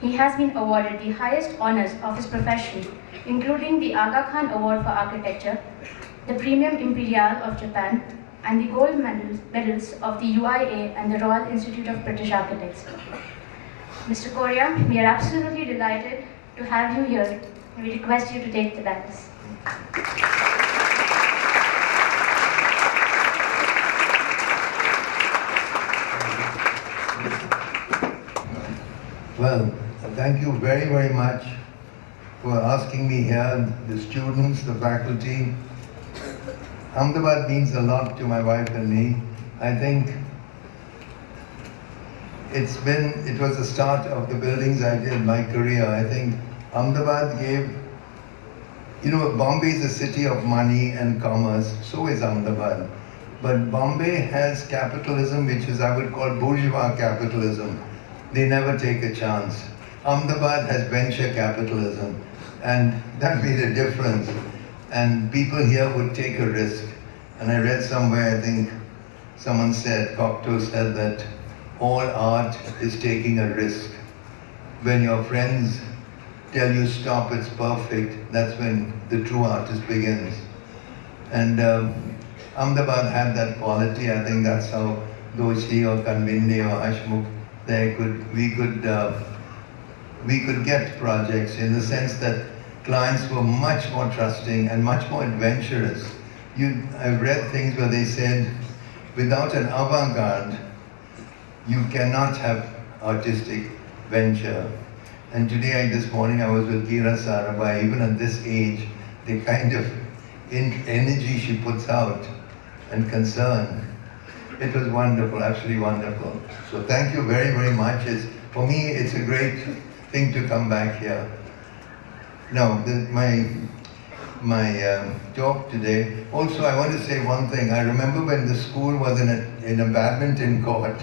He has been awarded the highest honors of his profession, including the Aga Khan Award for Architecture, the Premium Imperial of Japan, and the gold medals of the UIA and the Royal Institute of British Architects. Mr. Correa, we are absolutely delighted to have you here, and we request you to take the dais. Well, thank you very, very much for asking me here, the students, the faculty. Ahmedabad means a lot to my wife and me. I think it was the start of the buildings I did, my career. I think Ahmedabad gave, Bombay is a city of money and commerce, so is Ahmedabad. But Bombay has capitalism, which is, I would call, bourgeois capitalism. They never take a chance. Ahmedabad has venture capitalism, and that made a difference. And people here would take a risk. And I read somewhere, I think someone said, Cocteau said that all art is taking a risk. When your friends tell you stop, it's perfect, that's when the true artist begins. And Ahmedabad had that quality. I think that's how Doshi or Kanvinde or Hashmukh, we could get projects in the sense that clients were much more trusting and much more adventurous. I've read things where they said, without an avant-garde, you cannot have artistic venture. And today, this morning, I was with Kira Sarabhai. Even at this age, the kind of energy she puts out and concern, it was wonderful, absolutely wonderful. So thank you very, very much. For me, it's a great thing to come back here. Now, my talk today, also I want to say one thing. I remember when the school was in a badminton court.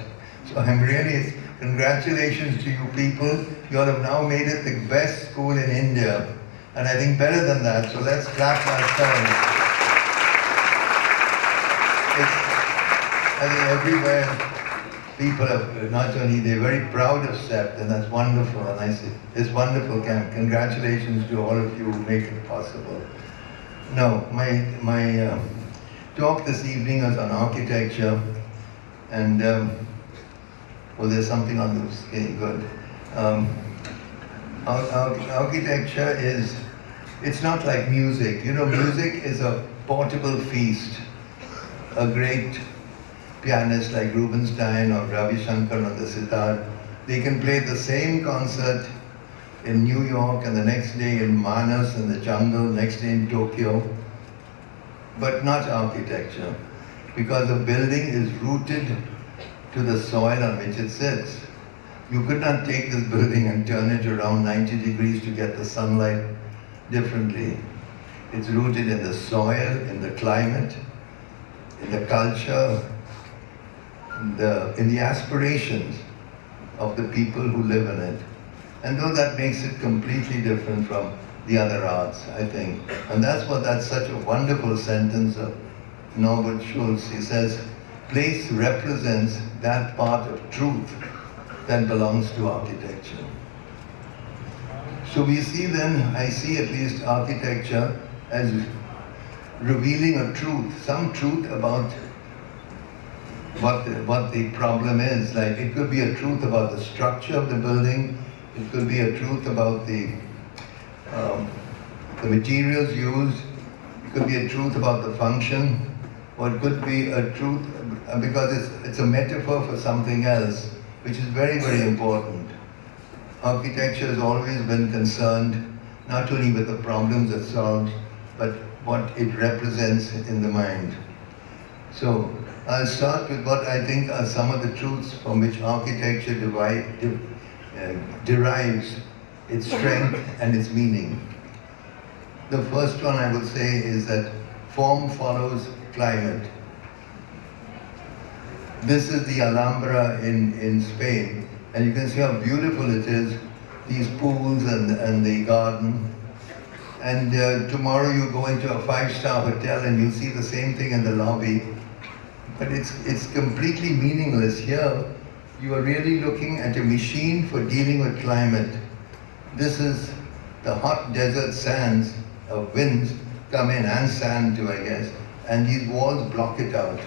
So I'm really, congratulations to you people. You all have now made it the best school in India. And I think better than that, so let's clap ourselves. I think everywhere people are not only, they're very proud of CEPT, and that's wonderful. And I say, it's wonderful camp. Congratulations to all of you who make it possible. Now, my talk this evening is on architecture, and there's something on this. Okay, good. Architecture it's not like music. Music is a portable feast. A great pianist like Rubinstein or Ravi Shankar on the sitar, they can play the same concert in New York and the next day in Manas in the jungle, next day in Tokyo, but not architecture, because a building is rooted to the soil on which it sits. You could not take this building and turn it around 90 degrees to get the sunlight differently. It's rooted in the soil, in the climate, in the culture, in the aspirations of the people who live in it. And though that makes it completely different from the other arts, I think. And that's such a wonderful sentence of Norbert Schultz. He says, place represents that part of truth that belongs to architecture. So we see then, I see at least architecture as revealing a truth, some truth about what the problem is. Like, it could be a truth about the structure of the building, it could be a truth about the materials used, it could be a truth about the function, or it could be a truth because it's a metaphor for something else, which is very, very important. Architecture has always been concerned not only with the problems it solves, but what it represents in the mind. So I'll start with what I think are some of the truths from which architecture derives its strength and its meaning. The first one I would say is that form follows climate. This is the Alhambra in Spain, and you can see how beautiful it is, these pools and the garden. And tomorrow you go into a 5-star hotel and you'll see the same thing in the lobby. But it's completely meaningless. Here, you are really looking at a machine for dealing with climate. this is the hot desert sands of winds come in, and sand too, I guess, and these walls block it out.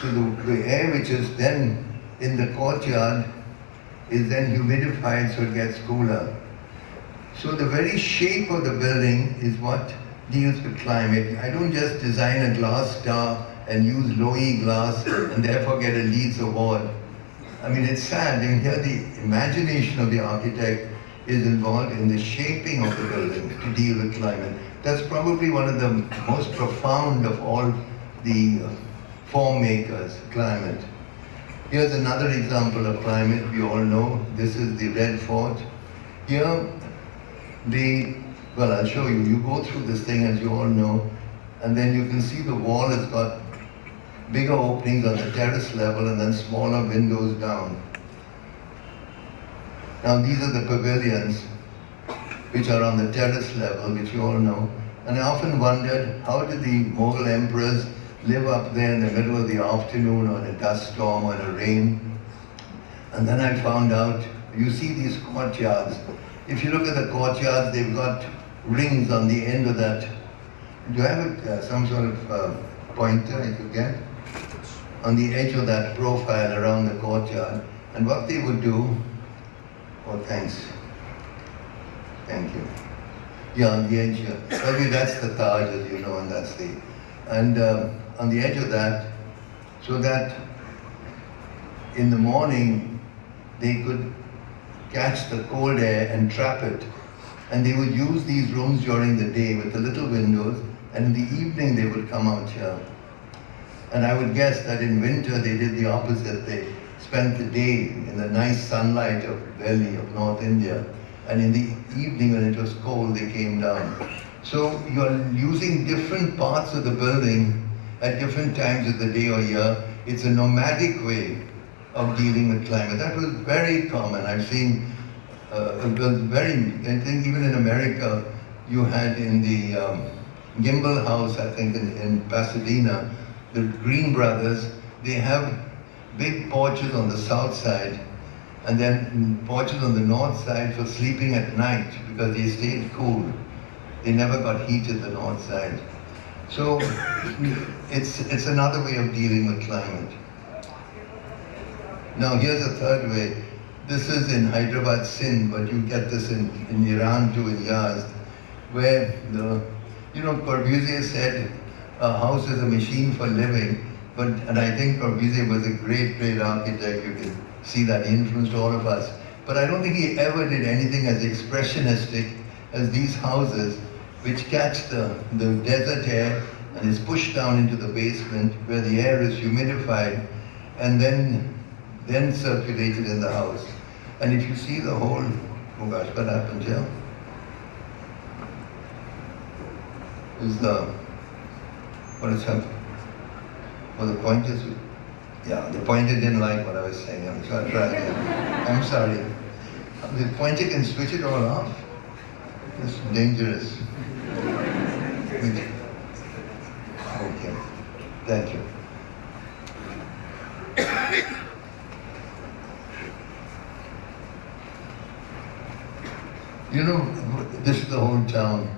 So the air which is then in the courtyard is then humidified so it gets cooler. So the very shape of the building is what deals with climate. I don't just design a glass star and use low-E glass and therefore get a Leeds award. I mean, it's sad. You hear the imagination of the architect is involved in the shaping of the building to deal with climate. That's probably one of the most profound of all the form makers, climate. Here's another example of climate we all know. This is the Red Fort. Here, well, I'll show you. You go through this thing, as you all know, and then you can see the wall has got bigger openings on the terrace level and then smaller windows down. Now these are the pavilions which are on the terrace level, which you all know. And I often wondered, how did the Mughal emperors live up there in the middle of the afternoon or in a dust storm or in a rain? And then I found out, you see these courtyards. If you look at the courtyards, they've got rings on the end of that. Do you have some sort of pointer I could get? On the edge of that profile around the courtyard. And what they would do, oh thanks, thank you. Yeah, on the edge here. Maybe that's the Taj, as you know, and that's the, and on the edge of that, so that in the morning they could catch the cold air and trap it. And they would use these rooms during the day with the little windows, and in the evening they would come out here. And I would guess that in winter they did the opposite. They spent the day in the nice sunlight of Delhi, of North India, and in the evening when it was cold they came down. So you're using different parts of the building at different times of the day or year. It's a nomadic way of dealing with climate. That was very common. I've seen, I think even in America, you had in the Gimbel House, I think in Pasadena, the Green brothers, they have big porches on the south side and then porches on the north side for sleeping at night because they stayed cool. They never got heat at the north side. So it's another way of dealing with climate. Now here's a third way. This is in Hyderabad, Sindh, but you get this in Iran too, in Yazd, where Corbusier said, a house is a machine for living, and I think Corbusier was a great, great architect. You can see that he influenced all of us. But I don't think he ever did anything as expressionistic as these houses, which catch the desert air and is pushed down into the basement where the air is humidified and then circulated in the house. And if you see the whole, oh gosh, what happened here? What is happening? Oh, the pointers, yeah, the pointer didn't like what I was saying. I'm trying to try again. I'm sorry. The pointer can switch it all off. It's dangerous. Okay, thank you. You know, this is the whole town.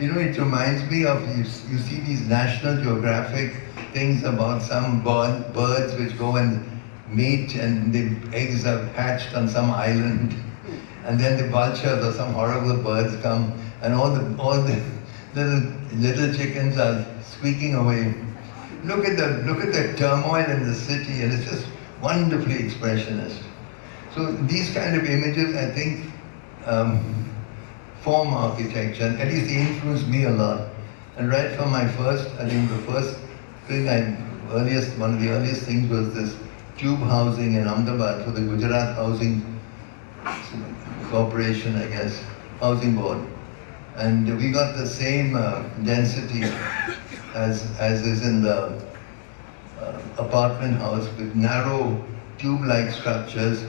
You know, it reminds me of, you see these National Geographic things about some birds which go and mate and the eggs are hatched on some island. And then the vultures or some horrible birds come and all the little chickens are squeaking away. Look at the turmoil in the city, and it's just wonderfully expressionist. So these kind of images, I think, form architecture, and at least they influenced me a lot. And right from my first, I think the first thing one of the earliest things was this tube housing in Ahmedabad for the Gujarat Housing Corporation, I guess, Housing Board. And we got the same density as is in the apartment house with narrow tube-like structures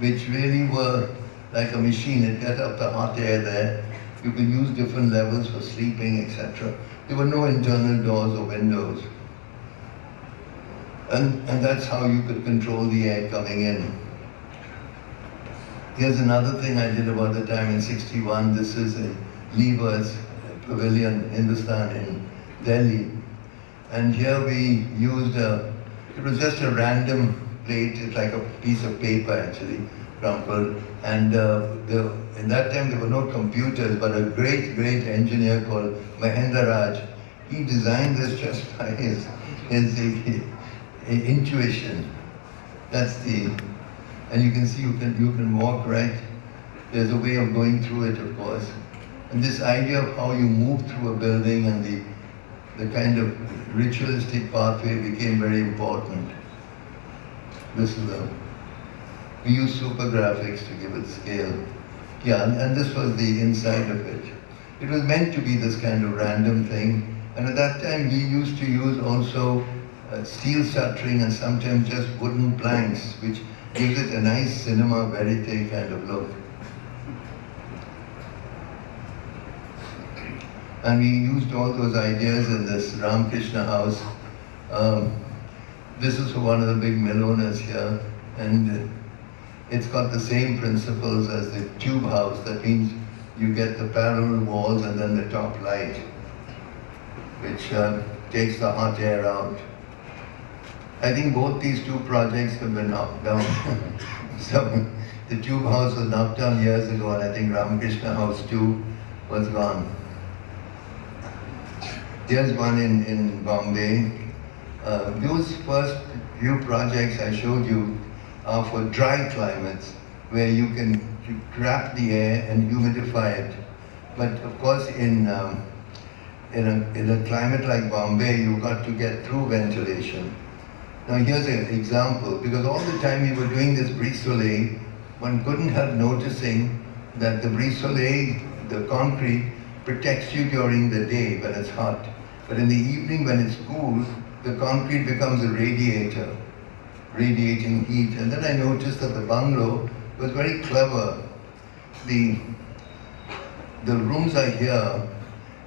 which really were like a machine. It got up the hot air there. You could use different levels for sleeping, etc. There were no internal doors or windows. And that's how you could control the air coming in. Here's another thing I did about the time in '61. This is a Lever's Pavilion, Hindustan in Delhi. And here we used it was just a random plate, it's like a piece of paper actually, crumpled. And in that time there were no computers, but a great engineer called Mahendra Raj, he designed this just by his intuition. That's the, and you can see you can walk right. There's a way of going through it, of course. And this idea of how you move through a building and the kind of ritualistic pathway became very important. This is we use super graphics to give it scale. Yeah, and this was the inside of it. It was meant to be this kind of random thing. And at that time, we used to use also steel shuttering and sometimes just wooden planks, which gives it a nice cinema verite kind of look. And we used all those ideas in this Ramakrishna house. This is one of the big mill owners here, and it's got the same principles as the tube house. That means you get the parallel walls and then the top light, which takes the hot air out. I think both these two projects have been knocked down. So the tube house was knocked down years ago, and I think Ramakrishna house too was gone. Here's one in Bombay. Those first few projects I showed you are for dry climates, where you can trap the air and humidify it. But of course, in a climate like Bombay, you've got to get through ventilation. Now here's an example, because all the time we were doing this brise soleil, one couldn't help noticing that the brise soleil, the concrete, protects you during the day when it's hot. But in the evening when it's cool, the concrete becomes a radiator, radiating heat. And then I noticed that the bungalow was very clever. The rooms are here,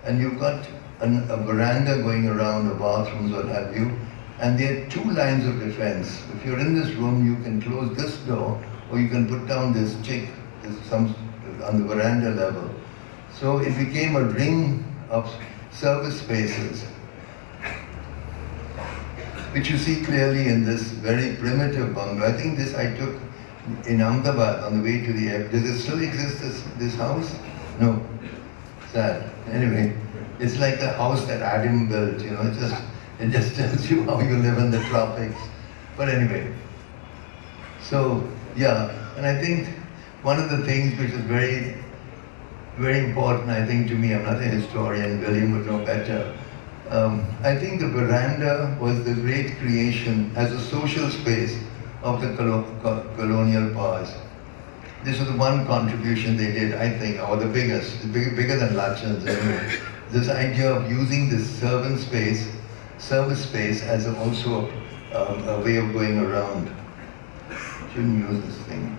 and you've got a veranda going around, the bathrooms, what have you, and there are two lines of defense. If you're in this room, you can close this door, or you can put down this chick on the veranda level. So it became a ring of service spaces, which you see clearly in this very primitive bungalow. I think this I took in Ahmedabad on the way to the airport. Does it still exist, this house? No. Sad. Anyway, it's like the house that Adam built, you know, it just tells you how you live in the tropics. But anyway, so yeah, and I think one of the things which is very, very important, I think, to me, I'm not a historian, William would know better. I think the veranda was the great creation as a social space of the colonial powers. This was the one contribution they did, I think, or the biggest, bigger than Lachan's anyway. This idea of using this service space as also a way of going around. Shouldn't use this thing.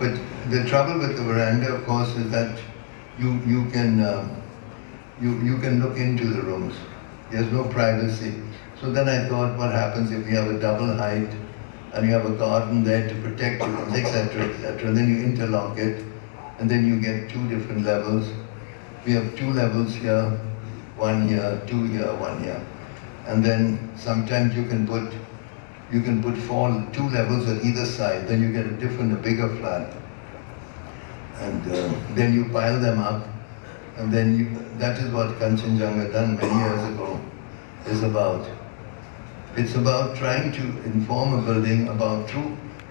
But the trouble with the veranda, of course, is that you can look into the rooms. There's no privacy. So then I thought, what happens if we have a double height and you have a garden there to protect the rooms, etc., etc. And then you interlock it, and then you get two different levels. We have two levels here, one here, two here, one here. And then sometimes you can put two levels on either side, then you get a bigger flat. And then you pile them up, and then that is what Kanchenjunga done many years ago is about. It's about trying to inform a building about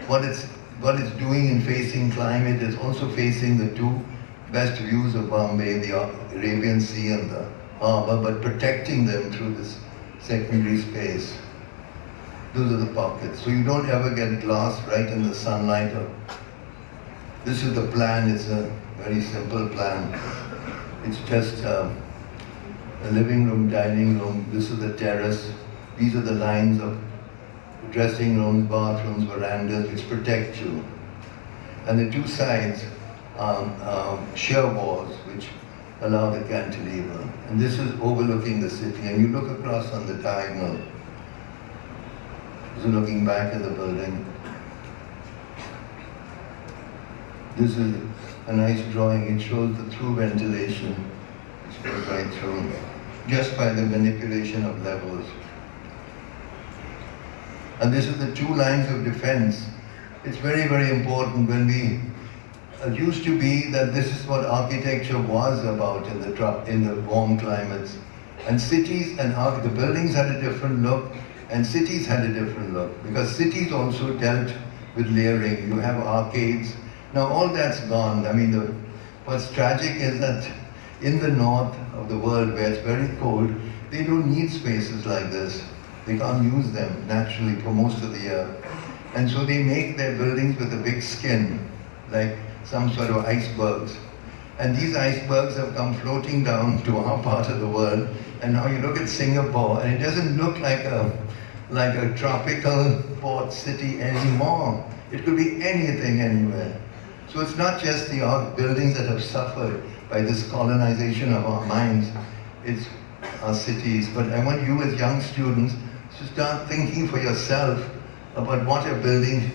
what it's doing in facing climate. It's also facing the two best views of Bombay, the Arabian Sea and the harbor, but protecting them through this secondary space. Those are the pockets. So you don't ever get glass right in the sunlight. This is the plan. It's a very simple plan. It's just a living room, dining room. This is the terrace. These are the lines of dressing rooms, bathrooms, verandas, which protect you. And the two sides are sheer walls, which allow the cantilever. And this is overlooking the city. And you look across on the diagonal. This is looking back at the building. This is a nice drawing. It shows the through ventilation. It goes right through, just by the manipulation of levels. And this is the two lines of defense. It's very, very important when we, it used to be that this is what architecture was about in the warm climates. And cities and the buildings had a different look, and cities had a different look, because cities also dealt with layering. You have arcades. Now all that's gone. I mean, what's tragic is that in the north of the world, where it's very cold, they don't need spaces like this. They can't use them naturally for most of the year. And so they make their buildings with a big skin, like some sort of icebergs. And these icebergs have come floating down to our part of the world. And now you look at Singapore, and it doesn't look like a tropical port city anymore. It could be anything anywhere. So it's not just the buildings that have suffered by this colonization of our minds, it's our cities. But I want you as young students to start thinking for yourself about what a building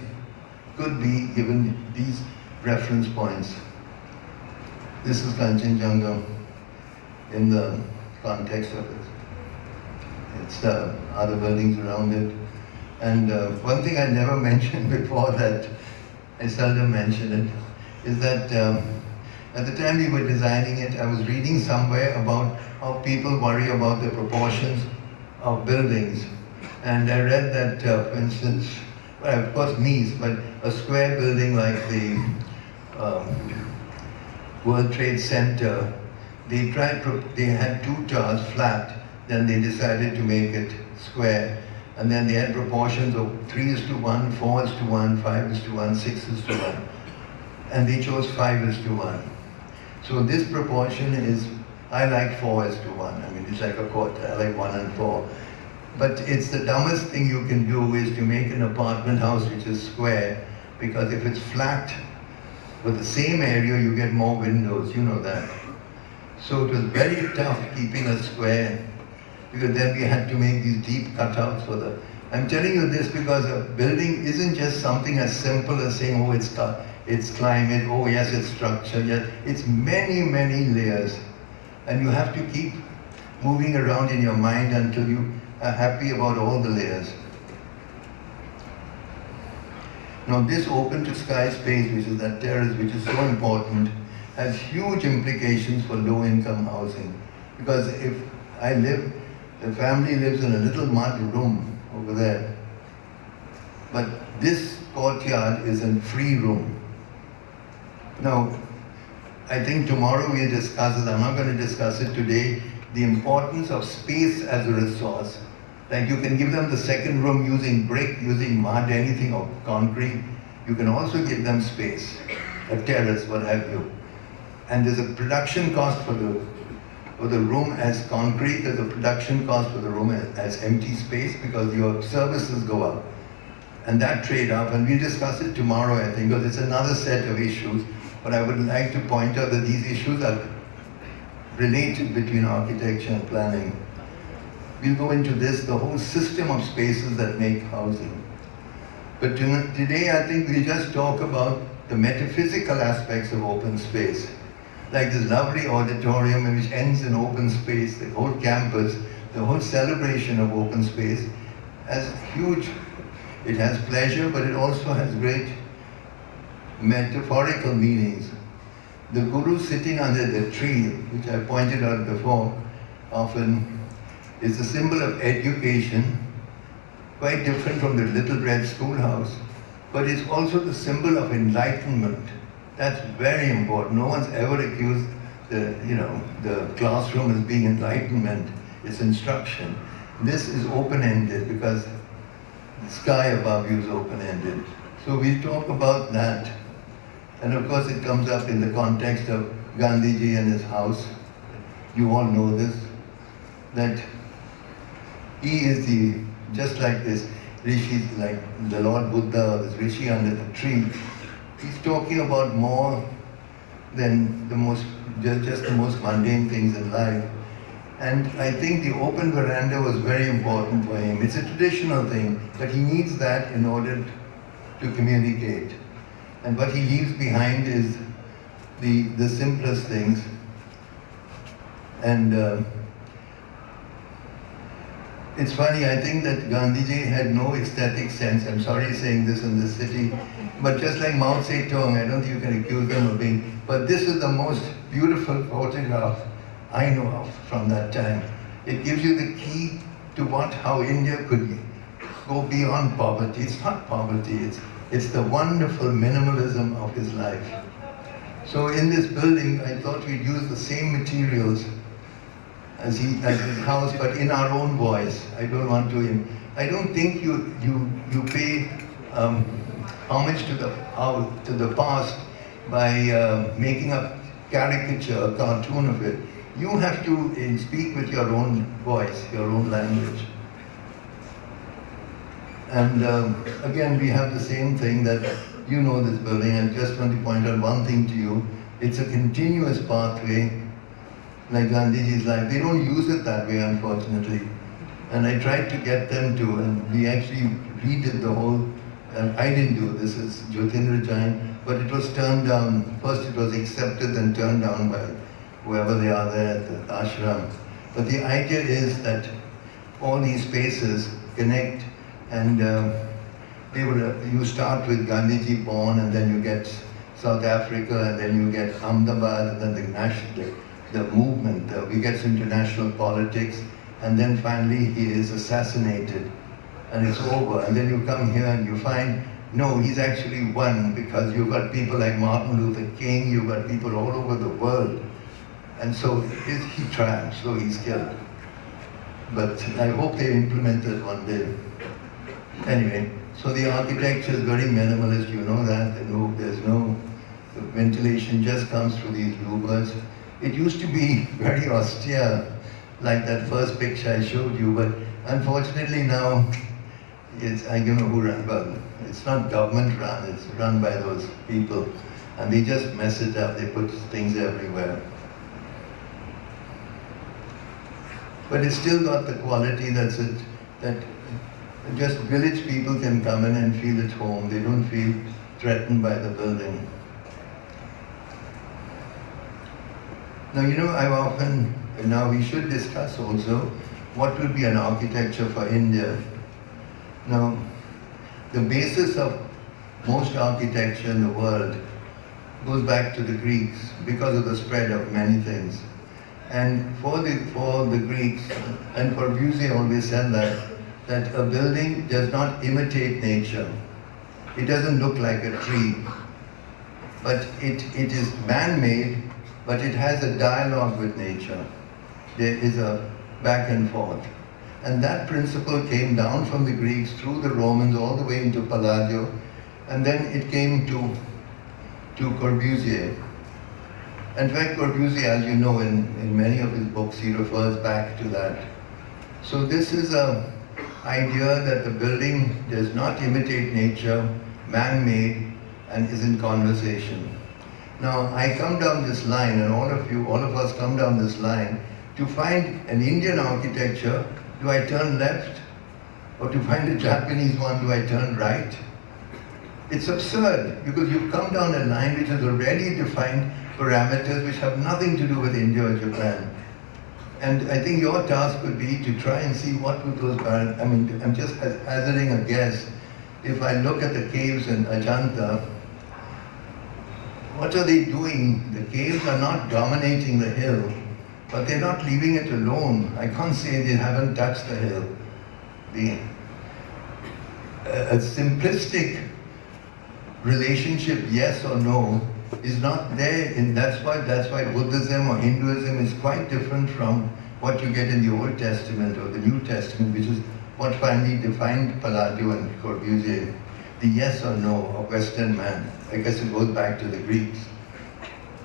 could be given these reference points. This is Kanchenjunga in the context of it. It's the other buildings around it. And one thing I never mentioned before, that I seldom mention it, is that at the time we were designing it, I was reading somewhere about how people worry about the proportions of buildings. And I read that, for instance, well, of course Mies, but a square building like the World Trade Center, they had two towers flat, then they decided to make it square. And then they had proportions of 3:1, 4:1, 5:1, 6:1. And they chose 5:1. So this proportion is, I like 4:1. I mean, it's like a quarter, I like 1 and 4. But it's the dumbest thing you can do is to make an apartment house which is square, because if it's flat, with the same area, you get more windows, you know that. So it was very tough keeping a square, because then we had to make these deep cutouts for the... I'm telling you this because a building isn't just something as simple as saying, oh, it's climate, oh yes, it's structure, yes. It's many, many layers. And you have to keep moving around in your mind until you are happy about all the layers. Now this open to sky space, which is that terrace, which is so important, has huge implications for low-income housing. Because if the family lives in a little mud room over there, but this courtyard is a free room. Now, I think tomorrow we'll discuss it, I'm not going to discuss it today, the importance of space as a resource. Like you can give them the second room using brick, using mud, anything, or concrete. You can also give them space, a terrace, what have you. And there's a production cost for the room as concrete, there's a production cost for the room as empty space, because your services go up. And that trade-off, and we'll discuss it tomorrow, I think, because it's another set of issues. But I would like to point out that these issues are related between architecture and planning. We'll go into this, the whole system of spaces that make housing. But today I think we'll just talk about the metaphysical aspects of open space. Like this lovely auditorium which ends in open space, the whole campus, the whole celebration of open space has huge, it has pleasure, but it also has great metaphorical meanings. The guru sitting under the tree, which I pointed out before, often is a symbol of education, quite different from the little red schoolhouse, but it's also the symbol of enlightenment. That's very important. No one's ever accused the classroom as being enlightenment. It's instruction. This is open-ended because the sky above you is open-ended. So we'll talk about that. And of course it comes up in the context of Gandhiji and his house. You all know this, that he is just like this Rishi, like the Lord Buddha or this Rishi under the tree. He's talking about more than just the most mundane things in life. And I think the open veranda was very important for him. It's a traditional thing, but he needs that in order to communicate. And what he leaves behind is the simplest things. And it's funny, I think that Gandhiji had no aesthetic sense. I'm sorry saying this in this city, but just like Mao Zedong, I don't think you can accuse them of being, but this is the most beautiful photograph I know of from that time. It gives you the key to how India could go beyond poverty. It's not poverty, it's the wonderful minimalism of his life. So in this building, I thought we'd use the same materials as his house, but in our own voice. I don't think you pay homage to the past by making a caricature, a cartoon of it. You have to speak with your own voice, your own language. And again, we have the same thing that you know this building. I just want to point out one thing to you. It's a continuous pathway, like Gandhiji's life. They don't use it that way, unfortunately. And I tried to get them to, and we actually redid the whole, I didn't do it, this is Jyotindra Jain, but it was turned down. First it was accepted and turned down by whoever they are there at the ashram. But the idea is that all these spaces connect, and you start with Gandhiji born, and then you get South Africa, and then you get Ahmedabad, and then the movement, we get international politics, and then finally he is assassinated, and it's over. And then you come here and you find, no, he's actually won, because you've got people like Martin Luther King, you've got people all over the world. And so he triumphed, so he's killed. But I hope they implement it one day. Anyway, so the architecture is very minimalist, you know that. There's no ventilation, just comes through these louvers. It used to be very austere, like that first picture I showed you, but unfortunately now, I don't know who ran, but it's not government run, it's run by those people. And they just mess it up, they put things everywhere. But it's still got the quality that just village people can come in and feel at home. They don't feel threatened by the building. Now, now we should discuss also what will be an architecture for India. Now, the basis of most architecture in the world goes back to the Greeks because of the spread of many things. And for the Greeks, and Corbusier always said that a building does not imitate nature. It doesn't look like a tree, but it is man-made, but it has a dialogue with nature. There is a back and forth. And that principle came down from the Greeks through the Romans all the way into Palladio, and then it came to Corbusier. In fact, Corbusier, as you know, in many of his books, he refers back to that. So this is an idea that the building does not imitate nature, man-made, and is in conversation. Now, I come down this line, and all of us come down this line, to find an Indian architecture. Do I turn left? Or to find a Japanese one, do I turn right? It's absurd, because you've come down a line which has already defined parameters which have nothing to do with India or Japan. And I think your task would be to try and see what would those parameters, I'm just hazarding a guess. If I look at the caves in Ajanta, what are they doing? The caves are not dominating the hill, but they're not leaving it alone. I can't say they haven't touched the hill. A simplistic relationship, yes or no, is not there. And that's why Buddhism or Hinduism is quite different from what you get in the Old Testament or the New Testament, which is what finally defined Palladio and Corbusier, the yes or no of Western man. I guess it goes back to the Greeks.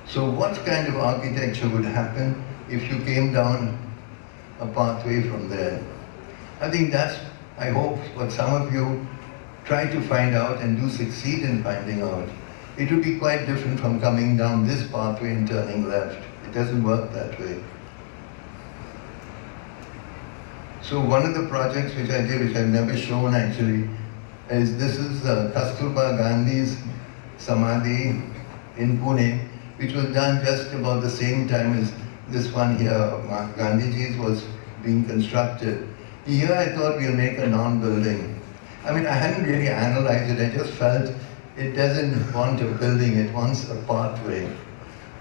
So what kind of architecture would happen if you came down a pathway from there? I think that's, I hope, what some of you try to find out and do succeed in finding out. It would be quite different from coming down this pathway and turning left. It doesn't work that way. So one of the projects which I did, which I've never shown actually, is this is Kasturba Gandhi's Samadhi in Pune, which was done just about the same time as this one here, Gandhiji's, was being constructed. Here I thought we'll make a non-building. I mean, I hadn't really analyzed it, I just felt it doesn't want a building, it wants a pathway.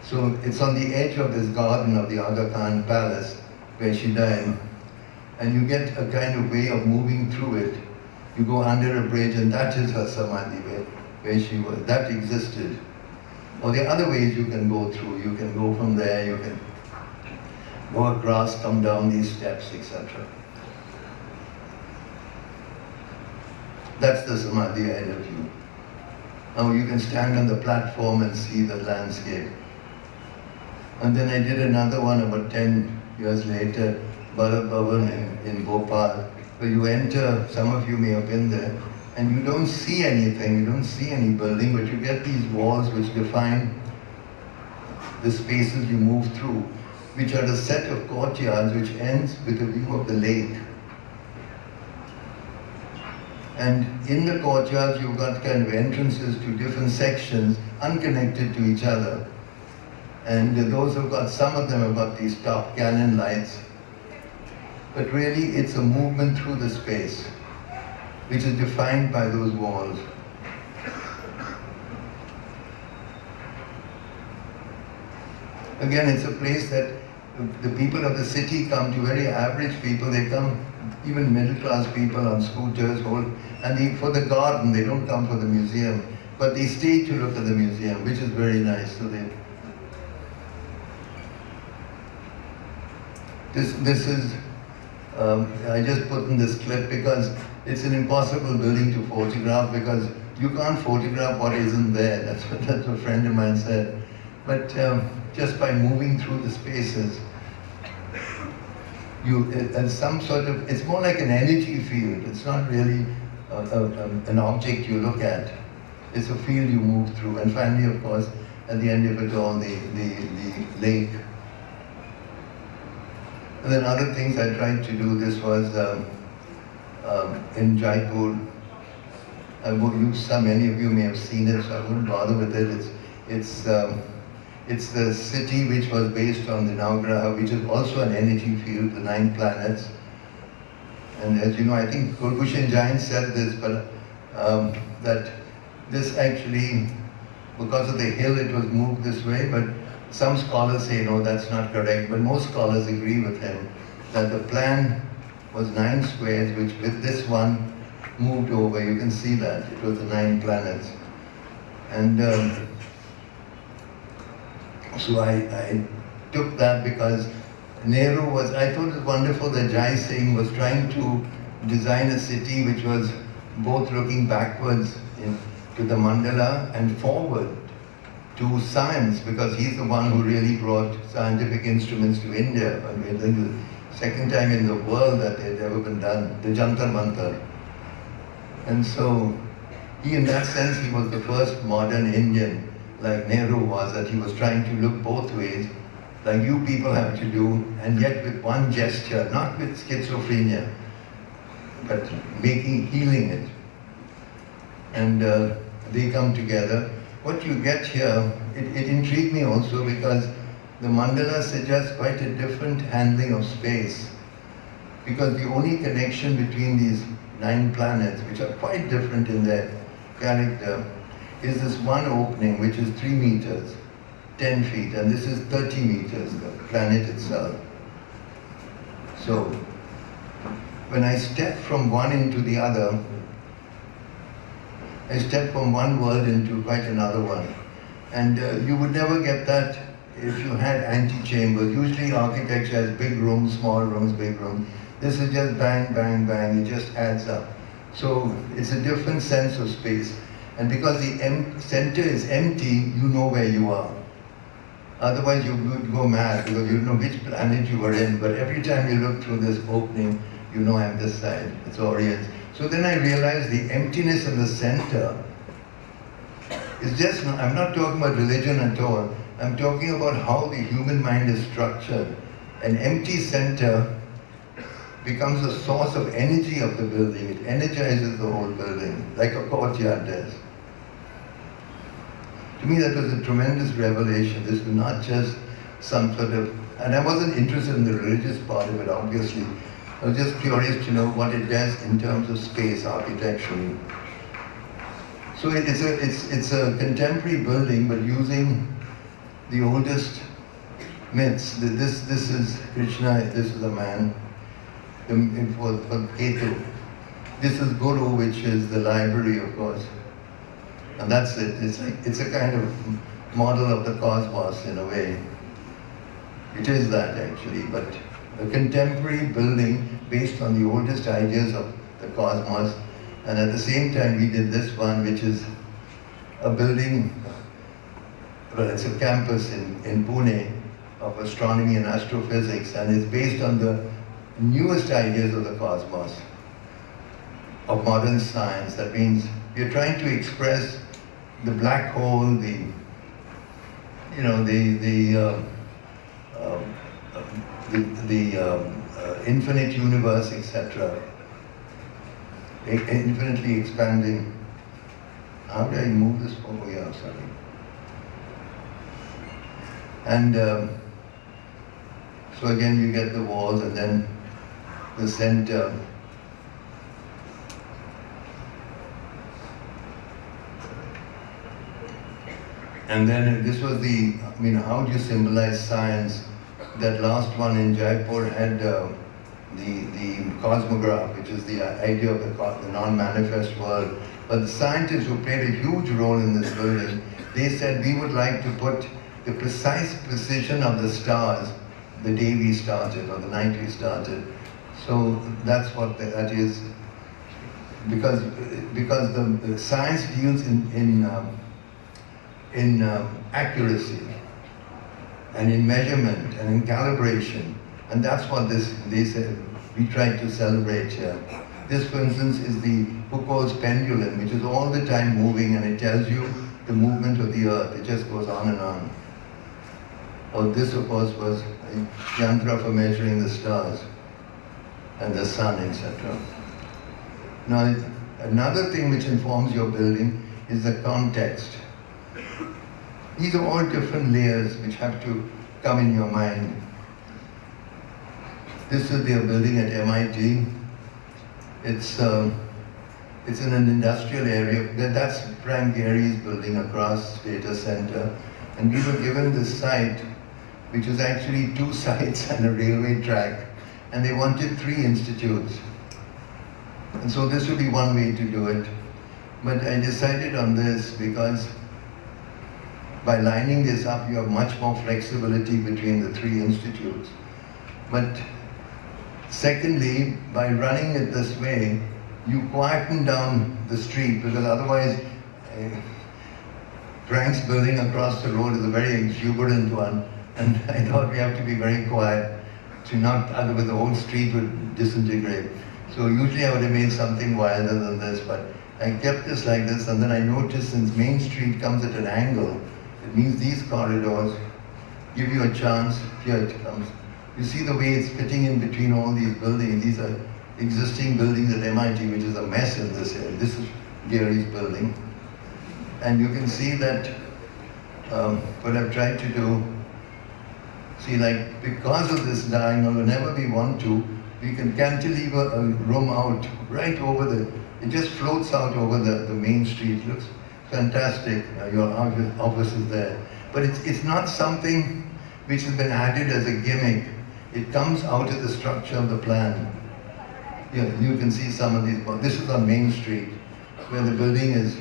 So it's on the edge of this garden of the Aga Khan Palace, where she died. And you get a kind of way of moving through it. You go under a bridge, and that is her Samadhi, where she was. That existed. Or the other ways you can go through. You can go from there, you can go across, come down these steps, etc. That's the Samadhi I of you. Now you can stand on the platform and see the landscape. And then I did another one about 10 years later, Bharat Bhavan in Bhopal, where you enter, some of you may have been there, and you don't see anything, you don't see any building, but you get these walls which define the spaces you move through, which are a set of courtyards which ends with a view of the lake. And in the courtyards you've got kind of entrances to different sections, unconnected to each other. And those have got, some of them have got these top cannon lights. But really it's a movement through the space, which is defined by those walls. Again, it's a place that the people of the city come to, very average people. They come, even middle-class people on scooters, and for the garden, they don't come for the museum. But they stay to look at the museum, which is very nice. So this is, I just put in this clip because it's an impossible building to photograph, because you can't photograph what isn't there. That's what a friend of mine said. But just by moving through the spaces, and some sort of, it's more like an energy field. It's not really an object you look at. It's a field you move through. And finally, of course, at the end of it all, the lake. And then other things I tried to do, this was in Jaipur. Many of you may have seen it, so I wouldn't bother with it. It's the city which was based on the Navagraha, which is also an energy field, the 9 planets. And as you know, I think Kulbhushan Jain said this, but that this actually, because of the hill, it was moved this way, but some scholars say, no, that's not correct, but most scholars agree with him, that the plan was 9 squares, which with this one moved over. You can see that. It was the 9 planets. And so I took that because Nehru was, I thought it was wonderful that Jai Singh was trying to design a city which was both looking backwards to the mandala and forward to science, because he's the one who really brought scientific instruments to India. I mean, the second time in the world that it had ever been done, the Jantar Mantar. And so, in that sense, he was the first modern Indian, like Nehru was, that he was trying to look both ways, like you people have to do, and yet with one gesture, not with schizophrenia, but healing it. And they come together. What you get here, it intrigued me also because the mandala suggests quite a different handling of space, because the only connection between these 9 planets, which are quite different in their character, is this one opening, which is 3 meters, 10 feet, and this is 30 meters, the planet itself. So, when I step from one into the other, I step from one world into quite another one. And you would never get that if you had antechambers. Usually architecture has big rooms, small rooms, big rooms. This is just bang, bang, bang, it just adds up. So it's a different sense of space. And because the center is empty, you know where you are. Otherwise you would go mad because you don't know which planet you were in, but every time you look through this opening, you know I'm this side, it's Orient. So then I realized the emptiness in the center is just, I'm not talking about religion at all, I'm talking about how the human mind is structured. An empty center becomes a source of energy of the building. It energizes the whole building, like a courtyard does. To me, that was a tremendous revelation. This was not just some sort of, and I wasn't interested in the religious part of it, obviously. I was just curious to know what it does in terms of space architecturally. So it's a contemporary building, but using the oldest myths. This is Krishna, this is a man. For Ketu. This is Guru, which is the library, of course. And that's it. It's a kind of model of the cosmos in a way. It is that actually, but a contemporary building based on the oldest ideas of the cosmos. And at the same time, we did this one, which is a building, well, it's a campus in Pune of astronomy and astrophysics, and it's based on the newest ideas of the cosmos, of modern science. That means we're trying to express the black hole, the infinite universe, etc. Infinitely expanding. How do I move this? Oh yeah, sorry. And so again, you get the walls, and then the center. And then this was how do you symbolize science? That last one in Jaipur had the cosmograph, which is the idea of the non-manifest world. But the scientists who played a huge role in this building, they said we would like to put the precise precision of the stars the day we started or the night we started. So that's what that is, because the science deals in accuracy and in measurement and in calibration, and that's what they said we tried to celebrate here. This, for instance, is the Foucault's pendulum, which is all the time moving, and it tells you the movement of the earth. It just goes on and on. Oh, this, of course, was a yantra for measuring the stars and the sun, etc. Now, another thing which informs your building is the context. These are all different layers which have to come in your mind. This is their building at MIT. It's in an industrial area. That's Frank Gehry's building across Data Center. And we were given this site, which was actually 2 sites and a railway track. And they wanted 3 institutes. And so this would be one way to do it. But I decided on this because by lining this up, you have much more flexibility between the 3 institutes. But secondly, by running it this way, you quieten down the street, because otherwise, Frank's building across the road is a very exuberant one, and I thought we have to be very quiet to not, otherwise the whole street would disintegrate. So usually I would have made something wilder than this, but I kept this like this, and then I noticed since Main Street comes at an angle, it means these corridors give you a chance. Here it comes. You see the way it's fitting in between all these buildings. These are existing buildings at MIT, which is a mess in this area. This is Gehry's building. And you can see that what I've tried to do, see, like, because of this diagonal, whenever we want to, we can cantilever a room out right over it just floats out over the main street. It looks fantastic. Your office is there. But it's not something which has been added as a gimmick. It comes out of the structure of the plan. Yeah, you can see some of these. This is on Main Street, where the building is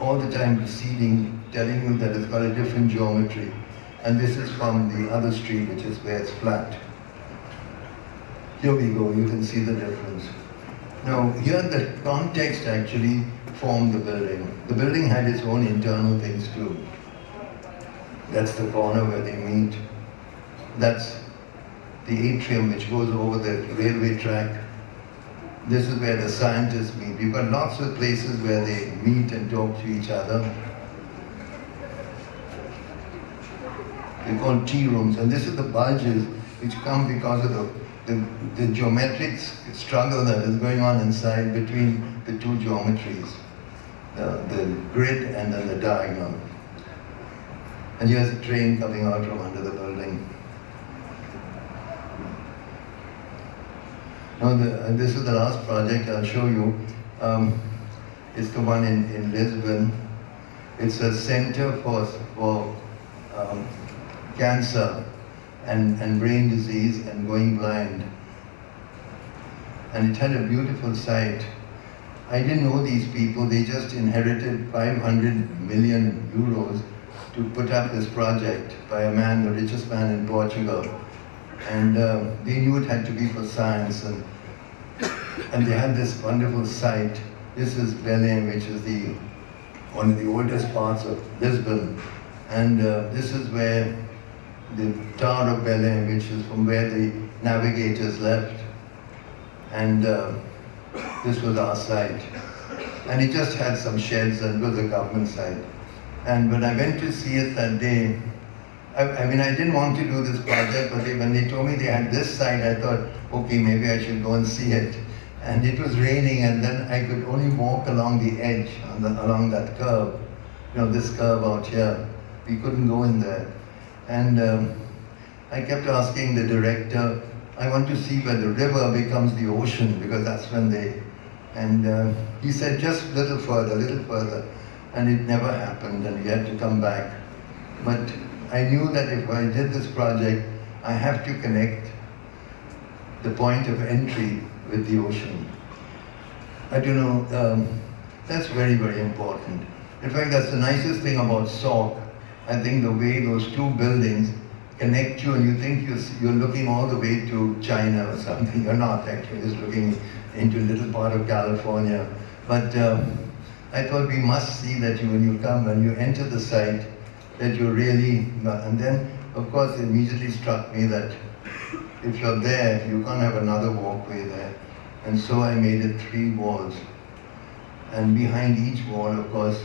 all the time receding, telling you that it's got a different geometry. And this is from the other street, which is where it's flat. Here we go, you can see the difference. Now, here the context actually formed the building. The building had its own internal things too. That's the corner where they meet. That's the atrium which goes over the railway track. This is where the scientists meet. We've got lots of places where they meet and talk to each other. They're called tea rooms, and this is the bulges which come because of the geometric struggle that is going on inside between the 2 geometries, the grid and then the diagonal. And here's a train coming out from under the building. Now, this is the last project I'll show you. It's the one in Lisbon. It's a center for cancer and brain disease and going blind. And it had a beautiful site. I didn't know these people. They just inherited 500 million euros to put up this project by a man, the richest man in Portugal. And they knew it had to be for science. And they had this wonderful site. This is Belém, which is one of the oldest parts of Lisbon. And this is where the Tower of Belém, which is from where the navigators left. And this was our site. And it just had some sheds and it was a government site. And when I went to see it that day, I mean, I didn't want to do this project, but when they told me they had this site, I thought, okay, maybe I should go and see it. And it was raining, and then I could only walk along the edge, along that curve, this curve out here. We couldn't go in there. And I kept asking the director, I want to see where the river becomes the ocean, because that's when and he said, just a little further. And it never happened, and we had to come back. But I knew that if I did this project, I have to connect the point of entry with the ocean. I don't know, that's very, very important. In fact, that's the nicest thing about SOC. I think the way those two buildings connect you, and you think you're looking all the way to China or something. You're not actually, just looking into a little part of California. But I thought we must see that when you enter the site, that you're really, and then of course it immediately struck me that if you're there, you can't have another walkway there. And so I made it 3 walls. And behind each wall, of course,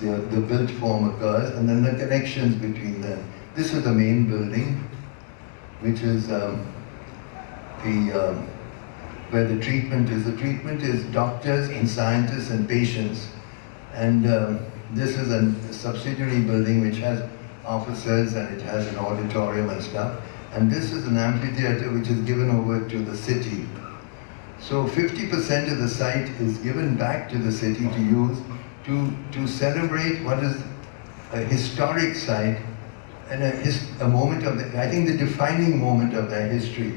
the built form occurs, and then the connections between them. This is the main building, which is where the treatment is. The treatment is doctors and scientists and patients. And this is a subsidiary building which has offices and it has an auditorium and stuff. And this is an amphitheater which is given over to the city. So 50% of the site is given back to the city to use to celebrate what is a historic site and a moment of I think the defining moment of their history.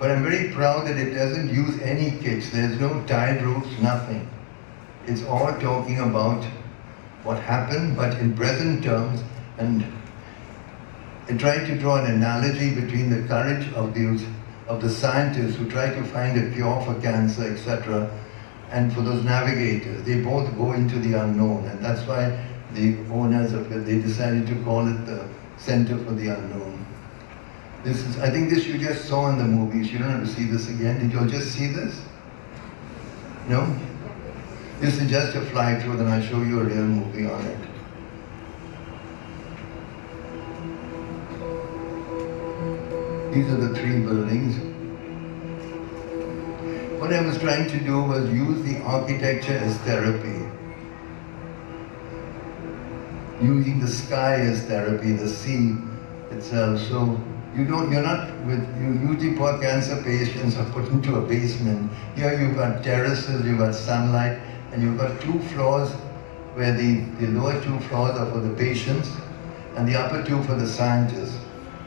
But I'm very proud that it doesn't use any kits. There's no tile roofs, nothing. It's all talking about what happened, but in present terms, and I tried to draw an analogy between the courage of the scientists who try to find a cure for cancer, etc., and for those navigators. They both go into the unknown, and that's why the owners of it, they decided to call it the Center for the Unknown. I think this you just saw in the movies. You don't have to see this again. Did you all just see this? No? This is just a fly-through, then I'll show you a real movie on it. These are the 3 buildings. What I was trying to do was use the architecture as therapy. Using the sky as therapy, the sea itself. So usually poor cancer patients are put into a basement. Here you've got terraces, you've got sunlight, and you've got 2 floors where the lower 2 floors are for the patients and the upper 2 for the scientists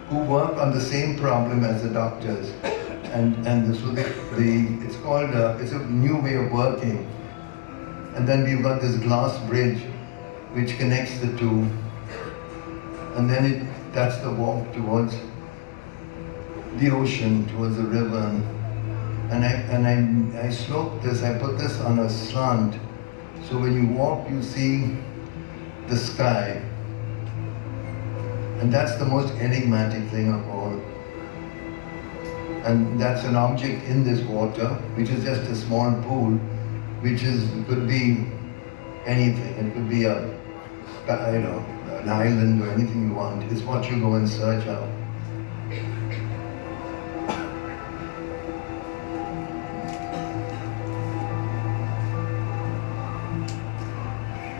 who work on the same problem as the doctors. And so it's called, it's a new way of working. And then we've got this glass bridge which connects the 2. And then that's the walk towards the ocean, towards the river. And I sloped this, I put this on a slant. So when you walk, you see the sky. And that's the most enigmatic thing of all. And that's an object in this water, which is just a small pool, which could be anything. It could be an island or anything you want. It's what you go and search out.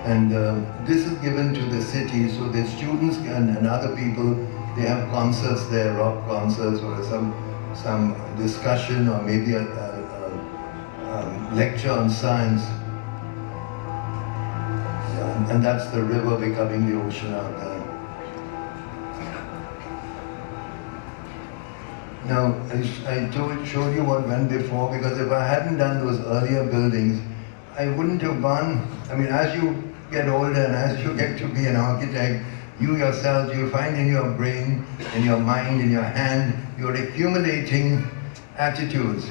And this is given to the city so that students and other people, they have concerts there, rock concerts or some discussion or maybe a lecture on science. Yeah, and that's the river becoming the ocean out there. Now, I showed you what went before, because if I hadn't done those earlier buildings, I wouldn't have gone. I mean, as you get older and as you get to be an architect, you yourself, you find in your brain, in your mind, in your hand, you're accumulating attitudes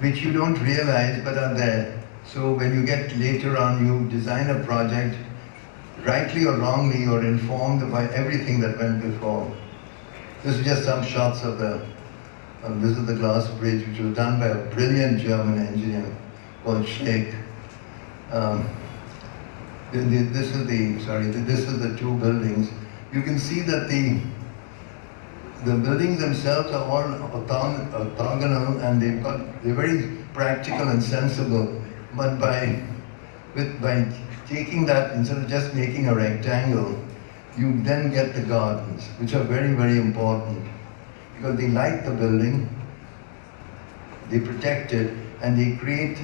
which you don't realize but are there. So when you get later on, you design a project, rightly or wrongly, you're informed by everything that went before. This is just some shots of this is the glass bridge, which was done by a brilliant German engineer called Schleck. This is the two buildings. You can see that the buildings themselves are all orthogonal, and they're very practical and sensible. But by taking that, instead of just making a rectangle, you then get the gardens, which are very, very important, because they light the building, they protect it, and they create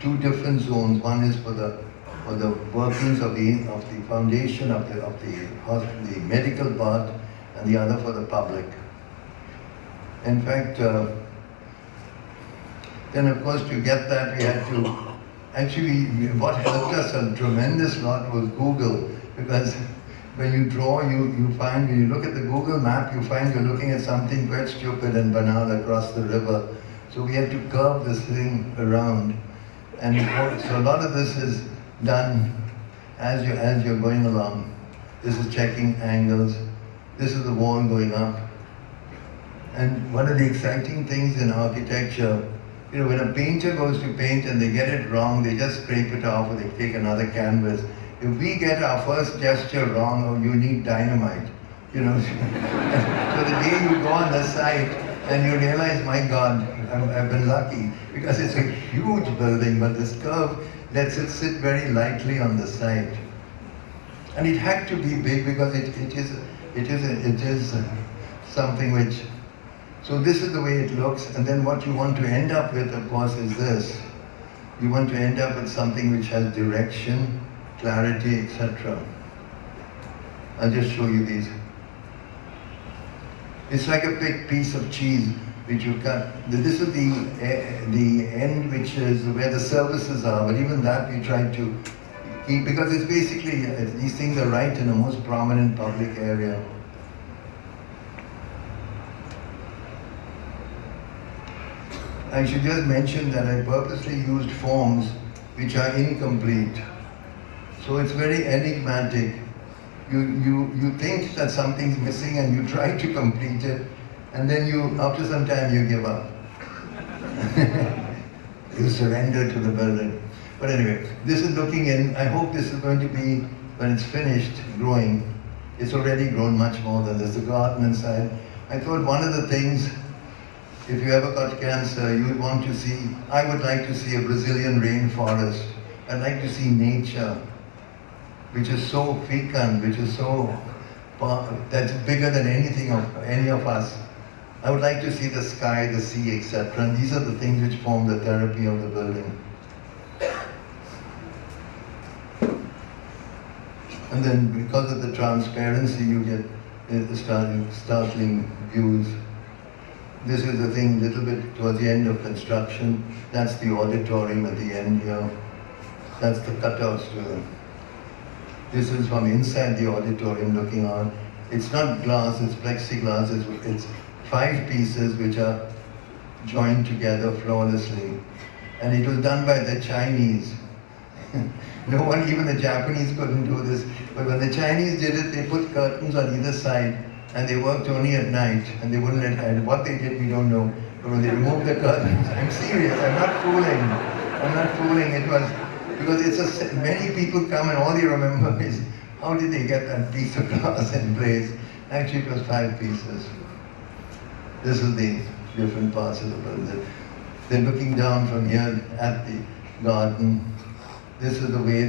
two different zones. One is for the workings of the foundation of the medical part, and the other for the public. In fact, then of course to get that we had to, actually what helped us a tremendous lot was Google, because when you draw, you find, when you look at the Google map, you find you're looking at something quite stupid and banal across the river. So we had to curve this thing around. And so a lot of this is done as you're going along. This is checking angles. This is the wall going up. And one of the exciting things in architecture, you know, when a painter goes to paint and they get it wrong, they just scrape it off or they take another canvas. If we get our first gesture wrong, oh, you need dynamite, you know. So the day you go on the site and you realize, my God, I've been lucky, because it's a huge building, but this curve lets it sit very lightly on the site. And it had to be big because it is something which, so this is the way it looks, and then what you want to end up with, of course, is this. You want to end up with something which has direction, clarity, etc. I'll just show you these. It's like a big piece of cheese which you cut. This is the end, which is where the services are, but even that we try to keep, because it's basically, these things are right in the most prominent public area. I should just mention that I purposely used forms which are incomplete. So it's very enigmatic. You think that something's missing and you try to complete it, and then after some time you give up. You surrender to the building. But anyway, this is looking in. I hope this is going to be, when it's finished growing, it's already grown much more than this. The garden inside. I thought one of the things, if you ever got cancer, you would want to see, I would like to see a Brazilian rainforest. I'd like to see nature, which is so fecund, which is so, that's bigger than anything of any of us. I would like to see the sky, the sea, etc. And these are the things which form the therapy of the building. And then because of the transparency, you get the startling views. This is the thing a little bit towards the end of construction. That's the auditorium at the end here. That's the cutouts to them. This is from inside the auditorium looking out. It's not glass, it's plexiglass. It's 5 pieces which are joined together flawlessly. And it was done by the Chinese. No one, even the Japanese couldn't do this. But when the Chinese did it, they put curtains on either side, and they worked only at night, and they wouldn't let hide. What they did, we don't know. But when they removed the curtains, I'm serious, I'm not fooling. I'm not fooling. It was, because many people come and all they remember is, how did they get that piece of glass in place? Actually, it was 5 pieces. This is the different parts of the building. They're looking down from here at the garden. This is the way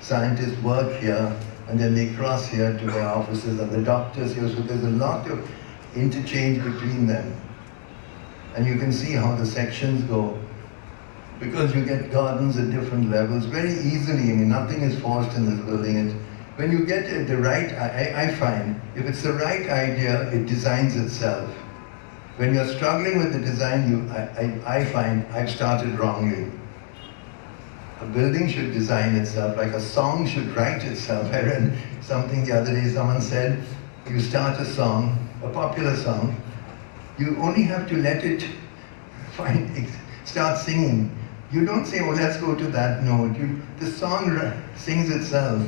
scientists work here, and then they cross here to their offices, and the doctors here, so there's a lot of interchange between them. And you can see how the sections go, because you get gardens at different levels very easily. I mean, nothing is forced in this building. When you get the right, I find, if it's the right idea, it designs itself. When you're struggling with the design, I find I've started wrongly. A building should design itself, like a song should write itself. I read something the other day, someone said, you start a song, a popular song, you only have to let it start singing. You don't say, oh, let's go to that note. The song sings itself.